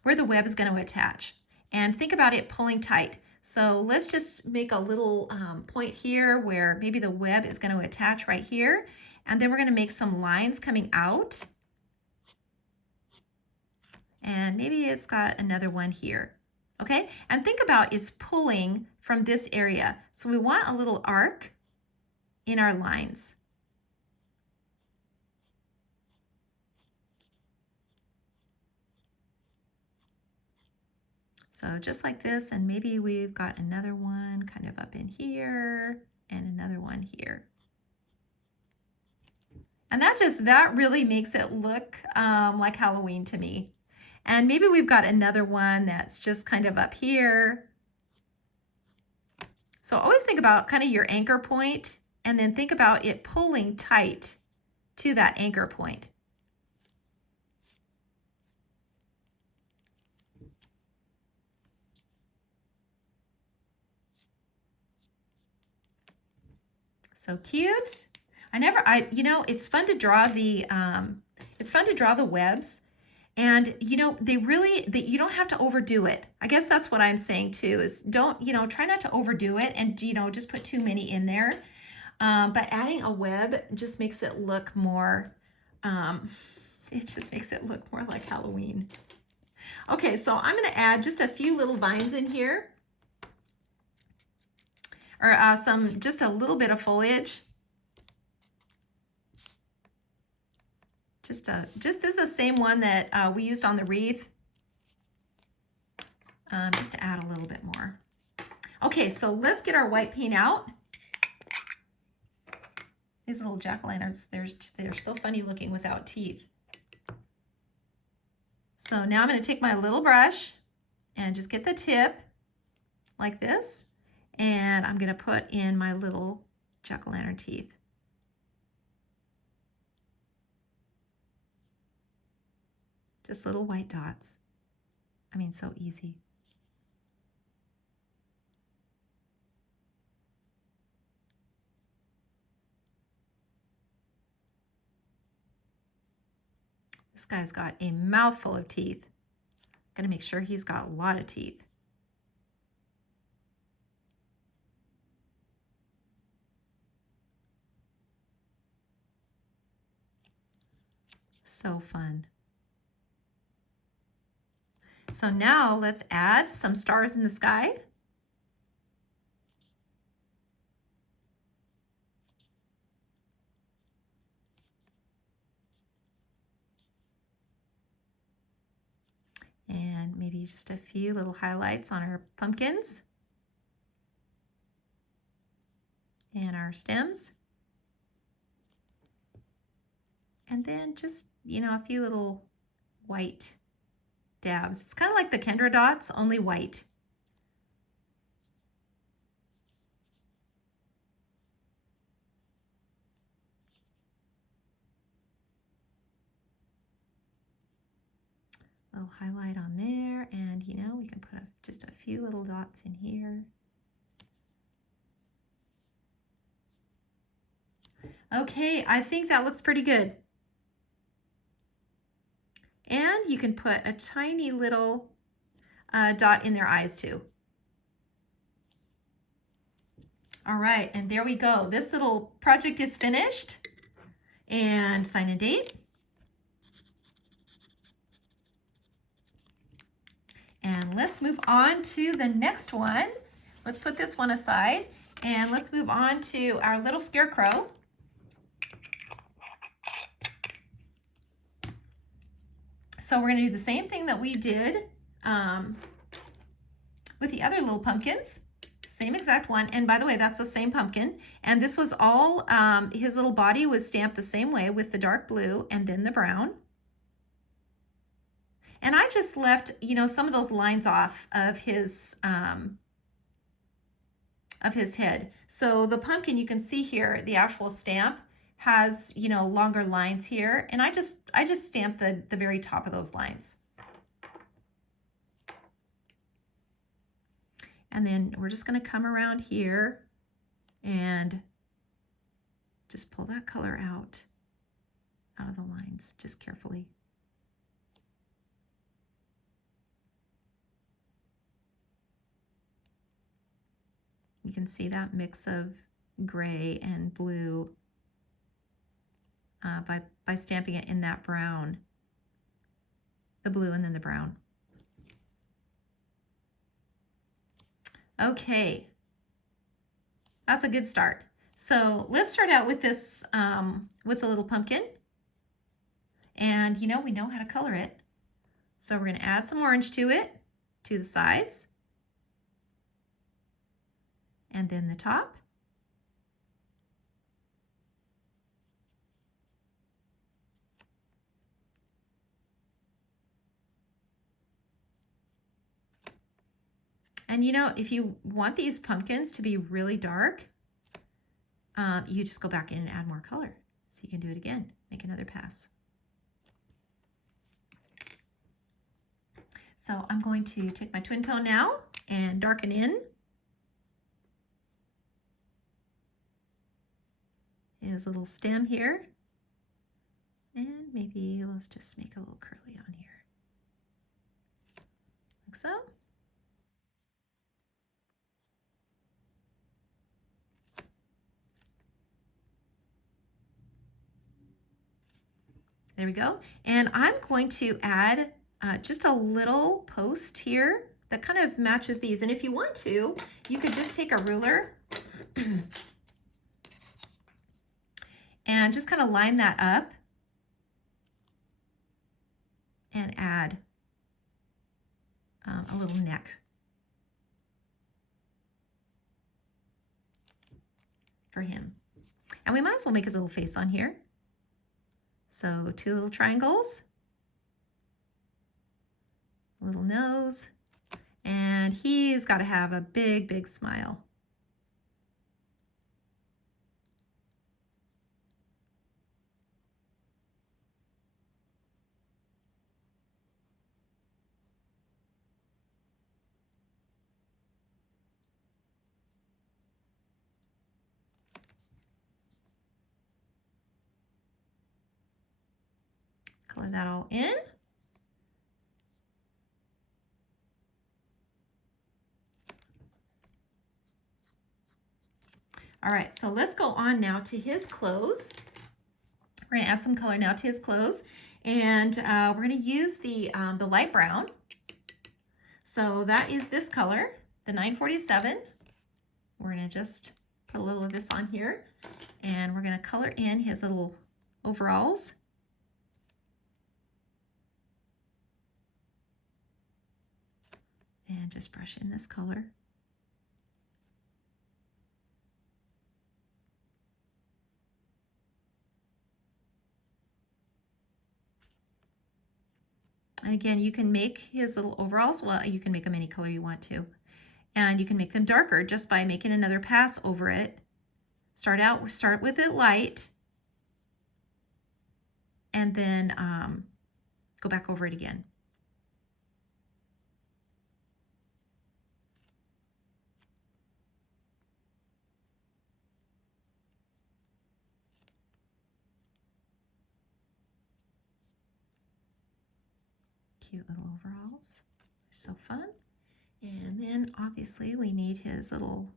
where the web is going to attach, and think about it pulling tight. So let's just make a little point here where maybe the web is going to attach right here, and then we're going to make some lines coming out. And maybe it's got another one here, okay? And think about it's pulling from this area. So we want a little arc in our lines. So just like this, and maybe we've got another one kind of up in here and another one here. And that really makes it look like Halloween to me. And maybe we've got another one that's just kind of up here. So always think about kind of your anchor point, and then think about it pulling tight to that anchor point. So cute. It's fun to draw the webs. And you don't have to overdo it. I guess that's what I'm saying too, is try not to overdo it and, just put too many in there. But adding a web just makes it look more, like Halloween. Okay, so I'm gonna add just a few little vines in here, or just a little bit of foliage. This is the same one that we used on the wreath, just to add a little bit more. Okay, so let's get our white paint out. These little jack-o'-lanterns, they're so funny looking without teeth. So now I'm going to take my little brush and just get the tip like this, and I'm going to put in my little jack-o'-lantern teeth. Just little white dots. I mean, so easy. This guy's got a mouthful of teeth. Gotta make sure he's got a lot of teeth. So fun. So now let's add some stars in the sky. And maybe just a few little highlights on our pumpkins and our stems. And then just, a few little white dabs. It's kind of like the Kendra dots, only white. Little highlight on there, and we can put just a few little dots in here. Okay, I think that looks pretty good. And you can put a tiny little dot in their eyes too. All right, and there we go. This little project is finished. And sign and date. And let's move on to the next one. Let's put this one aside, and let's move on to our little scarecrow. So we're going to do the same thing that we did with the other little pumpkins. Same exact one. And by the way, that's the same pumpkin. And this was all, his little body was stamped the same way with the dark blue and then the brown. And I just left, some of those lines off of his head. So the pumpkin, you can see here, the actual stamp has, longer lines here. And I just stamped the very top of those lines. And then we're just going to come around here and just pull that color out of the lines, just carefully. You can see that mix of gray and blue by stamping it in that brown, the blue and then the brown. Okay, that's a good start. So let's start out with this, with the little pumpkin. And we know how to color it. So we're gonna add some orange to it, to the sides. And then the top. And you know, if you want these pumpkins to be really dark, you just go back in and add more color. So you can do it again, make another pass. So I'm going to take my twin tone now and darken in his little stem here. And maybe let's just make a little curly on here, like so. There we go. And I'm going to add just a little post here that kind of matches these. And if you want to, you could just take a ruler and just kind of line that up and add a little neck for him. And we might as well make his little face on here. So 2 little triangles, a little nose, and he's got to have a big, big smile. Color that all in. All right, so let's go on now to his clothes. We're gonna add some color now to his clothes, and we're gonna use the light brown. So that is this color, the 947. We're gonna just put a little of this on here, and we're gonna color in his little overalls. And just brush in this color. And again, you can make his little overalls, well, you can make them any color you want to. And you can make them darker just by making another pass over it. Start with it light, and then go back over it again. Cute little overalls, so fun. And then obviously we need his little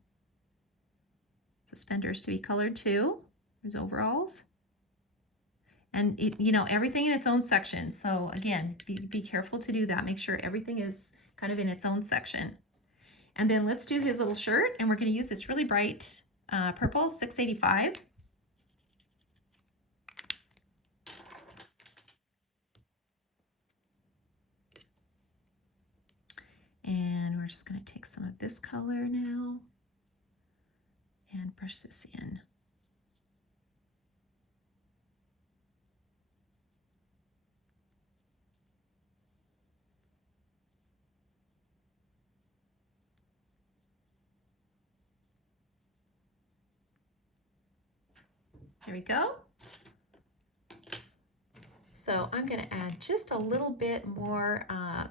suspenders to be colored too, his overalls. And you know, everything in its own section. So again, be careful to do that. Make sure everything is kind of in its own section. And then let's do his little shirt, and we're going to use this really bright purple 685. And we're just going to take some of this color now and brush this in. There we go. So I'm going to add just a little bit more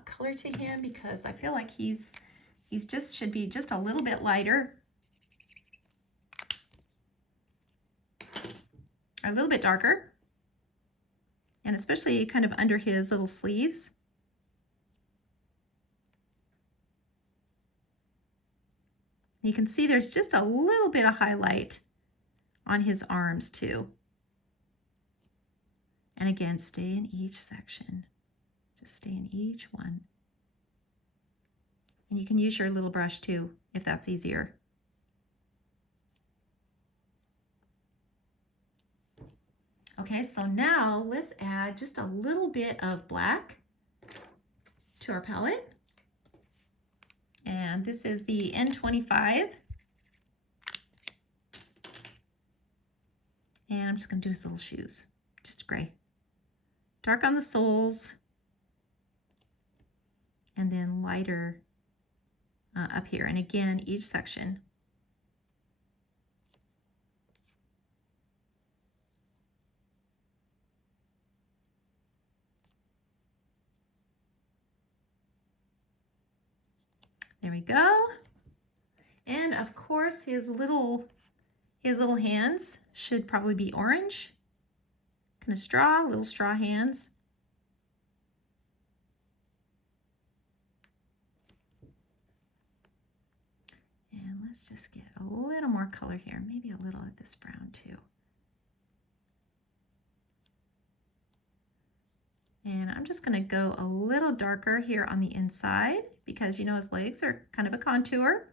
color to him, because I feel like he's just should be just a little bit lighter, a little bit darker, and especially kind of under his little sleeves. You can see there's just a little bit of highlight on his arms too. And again, stay in each section. Just stay in each one. And you can use your little brush too, if that's easier. Okay, so now let's add just a little bit of black to our palette. And this is the N25. And I'm just gonna do his little shoes, just gray. Dark on the soles, and then lighter up here. And again, each section. There we go. And of course, his little hands should probably be orange. Kind of straw, little straw hands. And let's just get a little more color here, maybe a little of this brown too. And I'm just going to go a little darker here on the inside because you know his legs are kind of a contour.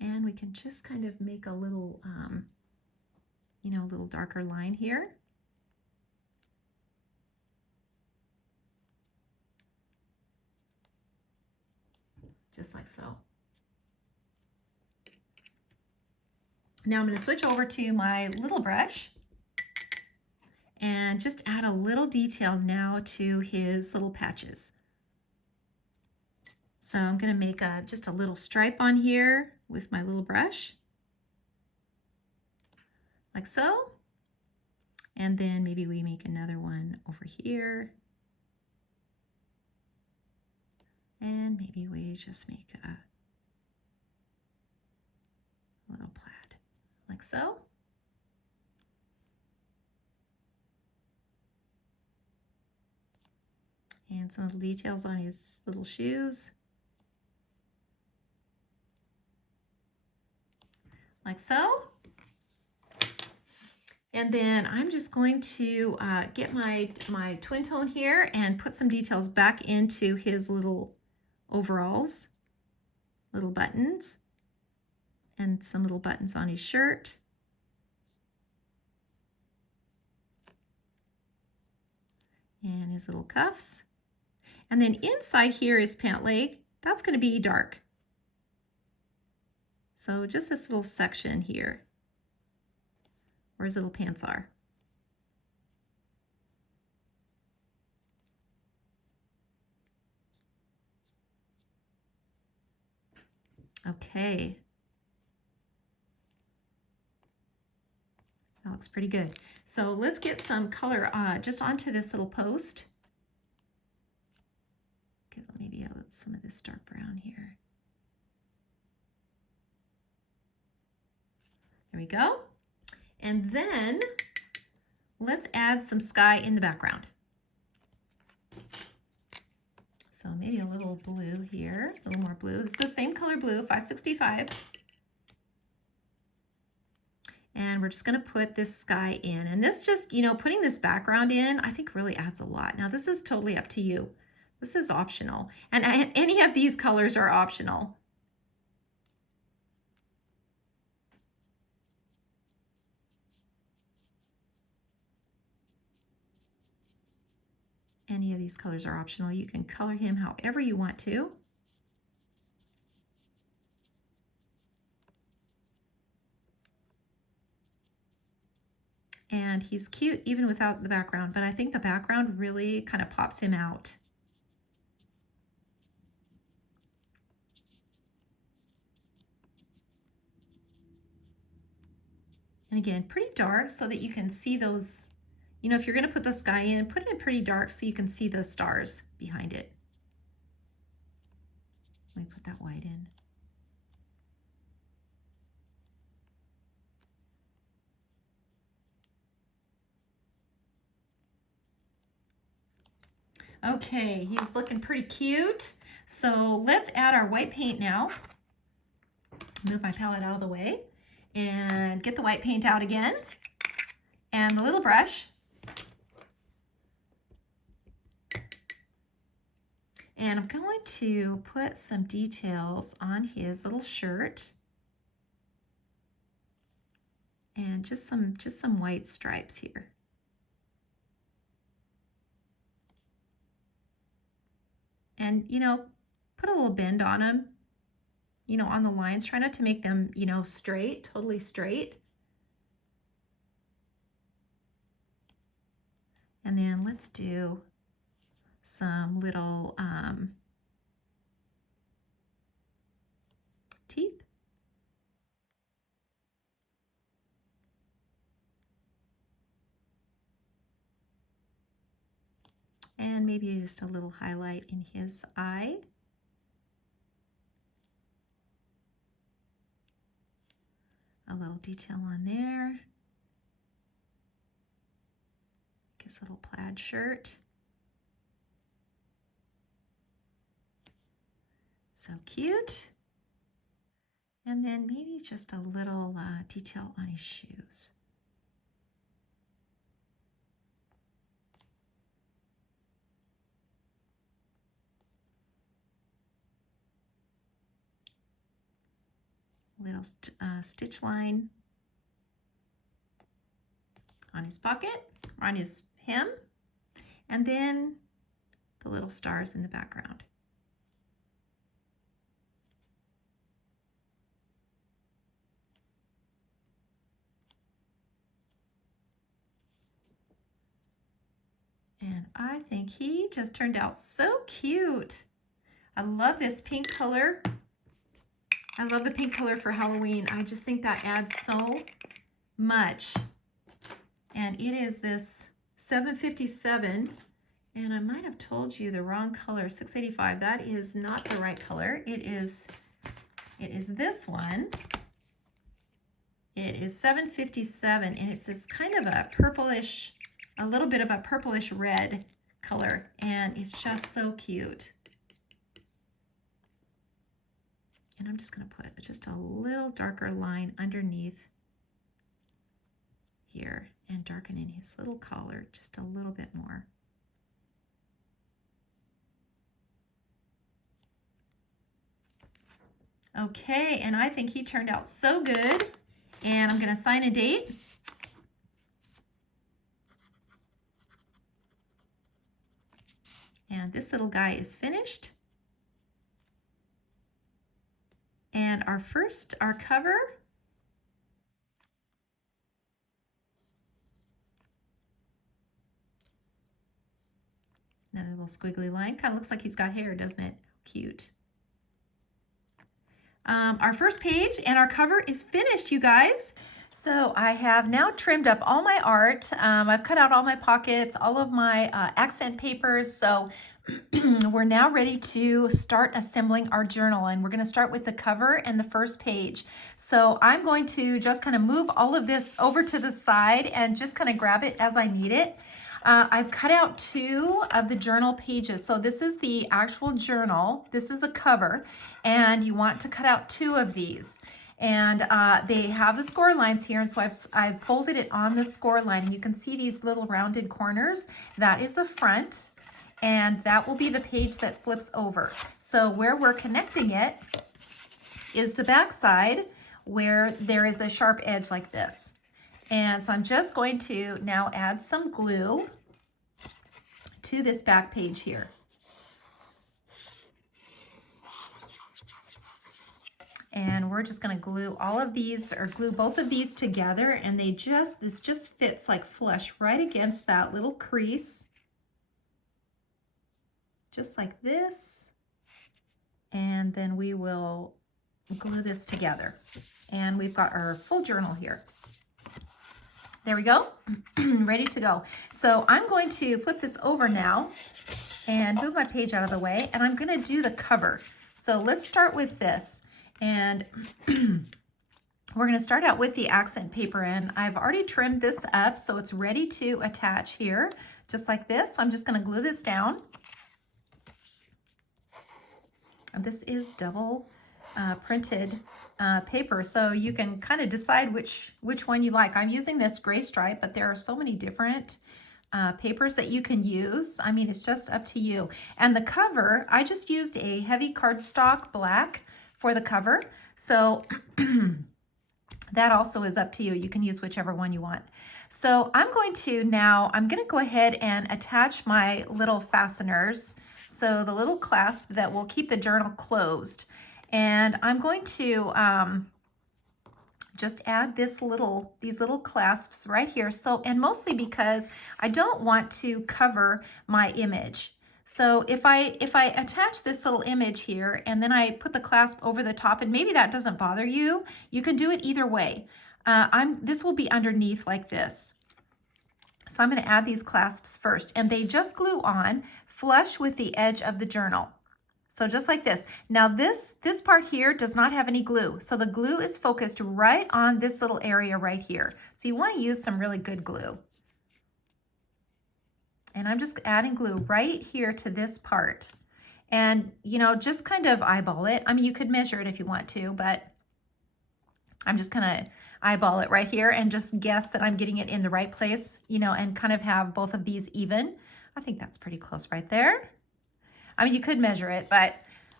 And we can just kind of make a little, you know, a little darker line here. Just like so. Now I'm going to switch over to my little brush and just add a little detail now to his little patches. So I'm going to make just a little stripe on here with my little brush, like so. And then maybe we make another one over here. And maybe we just make a little plaid, like so. And some little details on his little shoes, like so. And then I'm just going to get my twin tone here and put some details back into his little overalls, little buttons, and some little buttons on his shirt. And his little cuffs. And then inside here is pant leg. That's going to be dark. So just this little section here where his little pants are. Okay. That looks pretty good. So let's get some color just onto this little post. Get maybe some of this dark brown here. There we go. And then let's add some sky in the background. So maybe a little blue here, a little more blue. It's the same color blue, 565. And we're just going to put this sky in. And this just, you know, putting this background in, I think really adds a lot. Now, this is totally up to you. This is optional. And any of these colors are optional. Any of these colors are optional. You can color him however you want to. And he's cute even without the background, but I think the background really kind of pops him out. And again, pretty dark so that you can see those, you know, if you're going to put the sky in, put it in pretty dark so you can see the stars behind it. Let me put that white in. Okay, he's looking pretty cute. So let's add our white paint now. Move my palette out of the way and get the white paint out again. And the little brush. And I'm going to put some details on his little shirt. And just some white stripes here. And, you know, put a little bend on them, you know, on the lines. Try not to make them, you know, straight, totally straight. And then let's do some little teeth. And maybe just a little highlight in his eye. A little detail on there. His little plaid shirt. So cute. And then maybe just a little detail on his shoes. Little stitch line on his pocket, on his hem, and then the little stars in the background. And I think he just turned out so cute. I love this pink color. I love the pink color for Halloween. I just think that adds so much. And it is this 757, and I might have told you the wrong color, 685. That is not the right color. It is this one. It is 757, and it's this kind of a purplish, a little bit of a purplish red color, and it's just so cute. And I'm just going to put just a little darker line underneath here and darken in his little collar just a little bit more. Okay, and I think he turned out so good. And I'm going to sign a date. And this little guy is finished. And our cover, another little squiggly line. Kind of looks like he's got hair, doesn't it? Cute. Our first page and our cover is finished, you guys. So I have now trimmed up all my art. I've cut out all my pockets, all of my accent papers. So we're now ready to start assembling our journal, and we're going to start with the cover and the first page. So I'm going to just kind of move all of this over to the side and just kind of grab it as I need it. I've cut out 2 of the journal pages. So this is the actual journal. This is the cover, and you want to cut out 2 of these. And they have the score lines here, and so I've folded it on the score line, and you can see these little rounded corners. That is the front, and that will be the page that flips over. So where we're connecting it is the back side, where there is a sharp edge like this. And so I'm just going to now add some glue to this back page here. And we're just going to glue all of these, or glue both of these together, and this just fits like flush right against that little crease. Just like this. And then we will glue this together. And we've got our full journal here. There we go, ready to go. So I'm going to flip this over now and move my page out of the way, and I'm gonna do the cover. So let's start with this. And we're gonna start out with the accent paper, and I've already trimmed this up, so it's ready to attach here, just like this. So I'm just gonna glue this down. And this is double printed paper, so you can kind of decide which one you like. I'm using this gray stripe, but there are so many different papers that you can use. I mean, it's just up to you. And the cover, I just used a heavy cardstock black for the cover, so that also is up to you. You can use whichever one you want. So I'm going to go ahead and attach my little fasteners, so the little clasp that will keep the journal closed. And I'm going to just add these little clasps right here. So, and mostly because I don't want to cover my image. So if I attach this little image here and then I put the clasp over the top, and maybe that doesn't bother you, you can do it either way. This will be underneath like this. So I'm going to add these clasps first, and they just glue on flush with the edge of the journal. So just like this. Now this part here does not have any glue. So the glue is focused right on this little area right here. So you want to use some really good glue. And I'm just adding glue right here to this part. And, you know, just kind of eyeball it. I mean, you could measure it if you want to, but I'm just going to eyeball it right here and just guess that I'm getting it in the right place, you know, and kind of have both of these even. I think that's pretty close right there. I mean, you could measure it, but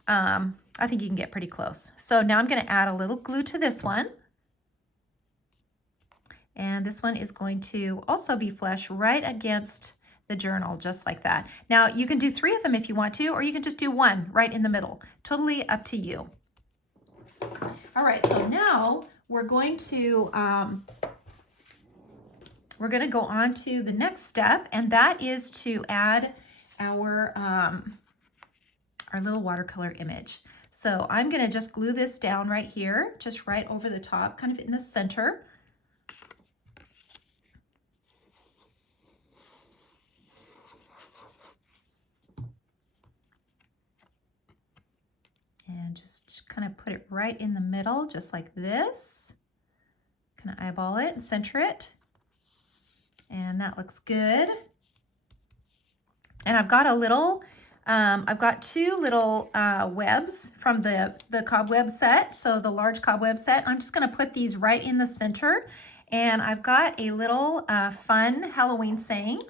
I think you can get pretty close. So now I'm going to add a little glue to this one. And this one is going to also be flush right against the journal, just like that. Now you can do 3 of them if you want to, or you can just do 1 right in the middle. Totally up to you. All right, so now we're going to go on to the next step, and that is to add our little watercolor image. So I'm going to just glue this down right here, just right over the top, kind of in the center. And just kind of put it right in the middle, just like this. Kind of eyeball it and center it. And that looks good. And I've got a little, I've got 2 little webs from the cobweb set. So the large cobweb set. I'm just going to put these right in the center. And I've got a little fun Halloween saying,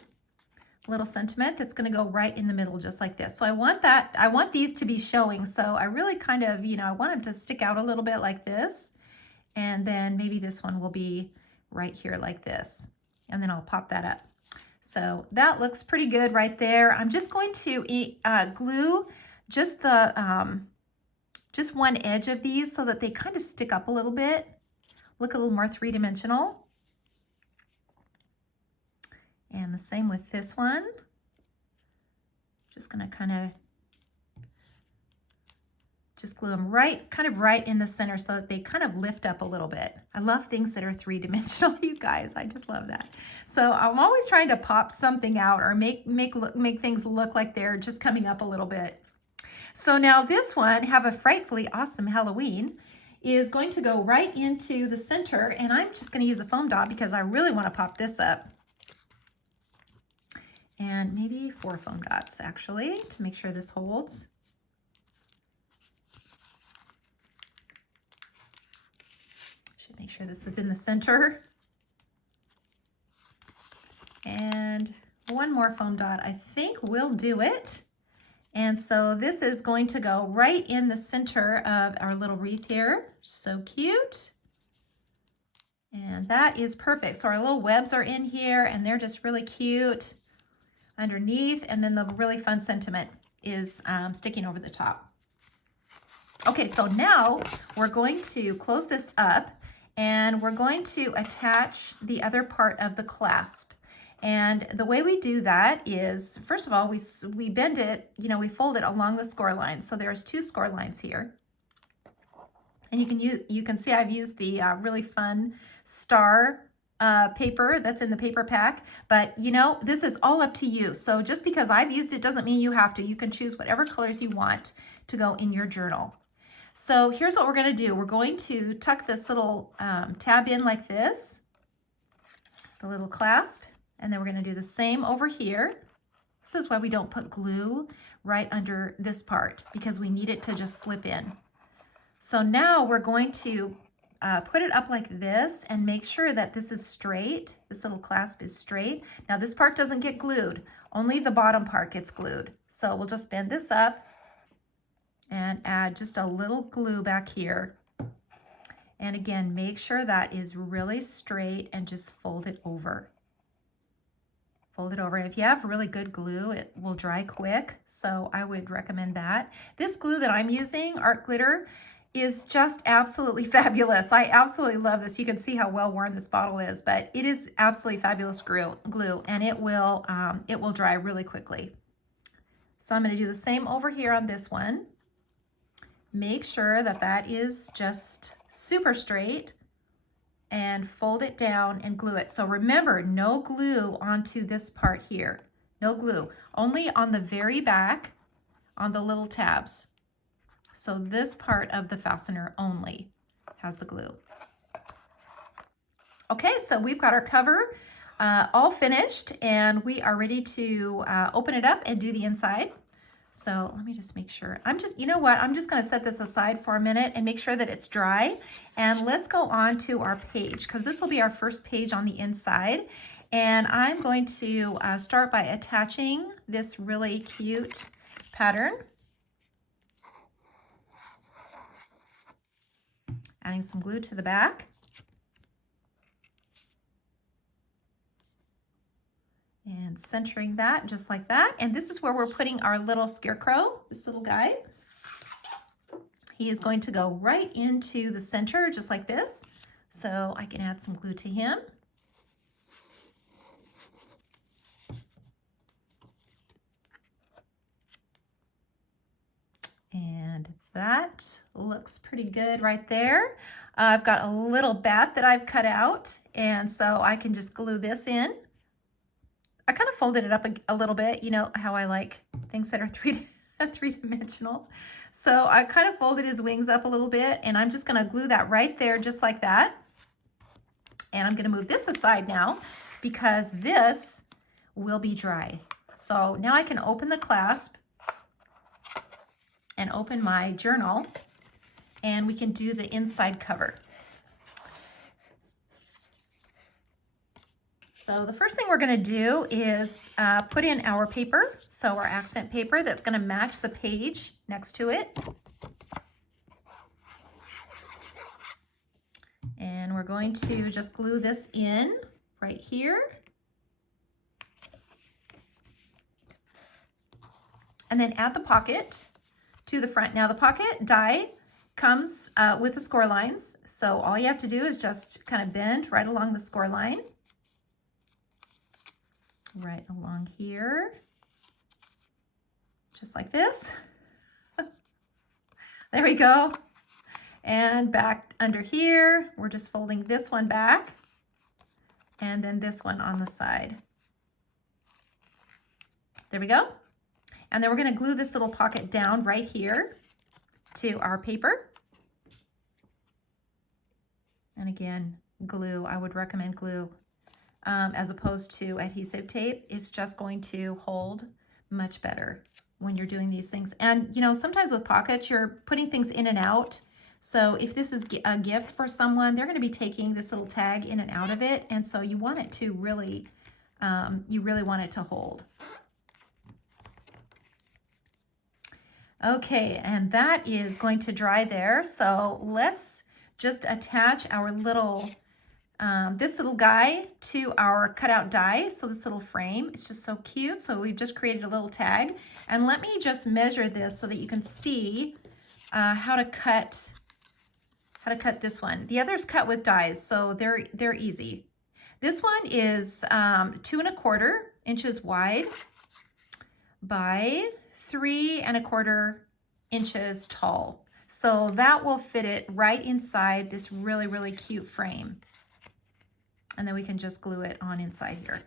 little sentiment that's going to go right in the middle, just like this. So I want these to be showing. So I really kind of, you know, I want them to stick out a little bit like this. And then maybe this one will be right here like this. And then I'll pop that up. So that looks pretty good right there. I'm just going to glue just the just one edge of these so that they kind of stick up a little bit, look a little more 3-dimensional. And the same with this one. Just gonna kind of just glue them kind of right in the center so that they kind of lift up a little bit. I love things that are 3-dimensional, you guys. I just love that. So I'm always trying to pop something out or make things look like they're just coming up a little bit. So now this one, Have a Frightfully Awesome Halloween, is going to go right into the center, and I'm just going to use a foam dot because I really want to pop this up. And maybe 4 foam dots actually to make sure this holds. Should make sure this is in the center. And 1 more foam dot I think will do it. And so this is going to go right in the center of our little wreath here. So cute. And that is perfect. So our little webs are in here and they're just really cute underneath, and then the really fun sentiment is sticking over the top. Okay, so now we're going to close this up and we're going to attach the other part of the clasp. And the way we do that is, first of all, we bend it, you know, we fold it along the score line. So there's 2 score lines here. And you can see I've used the really fun star paper that's in the paper pack, but you know, this is all up to you. So just because I've used it doesn't mean you have to. You can choose whatever colors you want to go in your journal. So here's what we're going to do. We're going to tuck this little tab in like this, the little clasp, and then we're going to do the same over here. This is why we don't put glue right under this part, because we need it to just slip in. So now we're going to put it up like this and make sure that this is straight. This little clasp is straight. Now this part doesn't get glued, only the bottom part gets glued. So we'll just bend this up and add just a little glue back here. And again, make sure that is really straight and just fold it over. Fold it over. If you have really good glue, it will dry quick, so I would recommend that. This glue that I'm using, art glitter, is just absolutely fabulous. I absolutely love this. You can see how well worn this bottle is, but it is absolutely fabulous glue, and it will dry really quickly. So I'm going to do the same over here on this one. Make sure that that is just super straight and fold it down and glue it. So remember, no glue onto this part here. No glue, only on the very back on the little tabs. So this part of the fastener only has the glue. Okay, so we've got our cover all finished, and we are ready to open it up and do the inside. So let me just make sure. You know what? I'm just going to set this aside for a minute and make sure that it's dry. And let's go on to our page, because this will be our first page on the inside. And I'm going to start by attaching this really cute pattern. Adding some glue to the back. And centering that just like that. And this is where we're putting our little scarecrow, this little guy. He is going to go right into the center just like this. So I can add some glue to him. And that looks pretty good right there. I've got a little bat that I've cut out, and so I can just glue this in. I kind of folded it up a little bit. You know how I like things that are three-dimensional. So I kind of folded his wings up a little bit, and I'm just going to glue that right there just like that. And I'm going to move this aside now because this will be dry. So now I can open the clasp and open my journal, and we can do the inside cover. So the first thing we're going to do is put in our paper, so our accent paper that's going to match the page next to it. And we're going to just glue this in right here. And then add the pocket to the front. Now the pocket die comes with the score lines, so all you have to do is just kind of bend right along the score line. Right along here, just like this. There we go. And back under here, we're just folding this one back, and then this one on the side. There we go. And then we're going to glue this little pocket down right here to our paper. And again, glue, I would recommend glue. As opposed to adhesive tape. It's just going to hold much better when you're doing these things. And you know, sometimes with pockets, you're putting things in and out. So if this is a gift for someone, they're going to be taking this little tag in and out of it. And so you want it to really, you really want it to hold. Okay, and that is going to dry there. So let's just attach our little this little guy to our cutout die. So this little frame, it's just so cute. So we've just created a little tag, and let me just measure this so that you can see how to cut this one. The others cut with dies, so they're easy. This one is 2¼ inches wide by 3¼ inches tall. So that will fit it right inside this really, really cute frame. And then we can just glue it on inside here.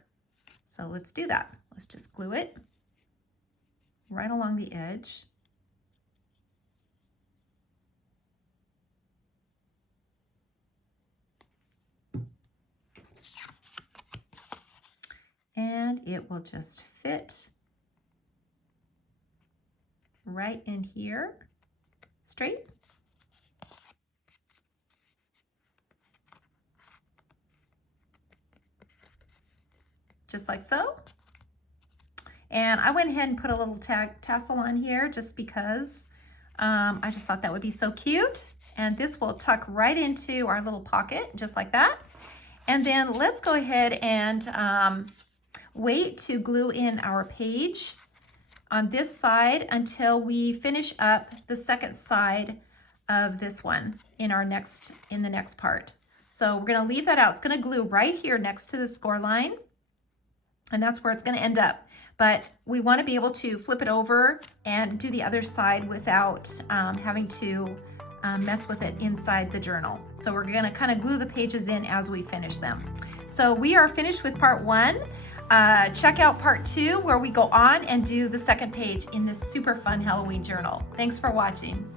So let's do that. Let's just glue it right along the edge. And it will just fit right in here, straight. Just like so. And I went ahead and put a little tassel on here just because I just thought that would be so cute. And this will tuck right into our little pocket, just like that. And then let's go ahead and wait to glue in our page on this side until we finish up the second side of this one in the next part. So we're gonna leave that out. It's gonna glue right here next to the score line, and that's where it's gonna end up. But we wanna be able to flip it over and do the other side without having to mess with it inside the journal. So we're gonna kind of glue the pages in as we finish them. So we are finished with part 1. Check out part 2 where we go on and do the second page in this super fun Halloween journal. Thanks for watching.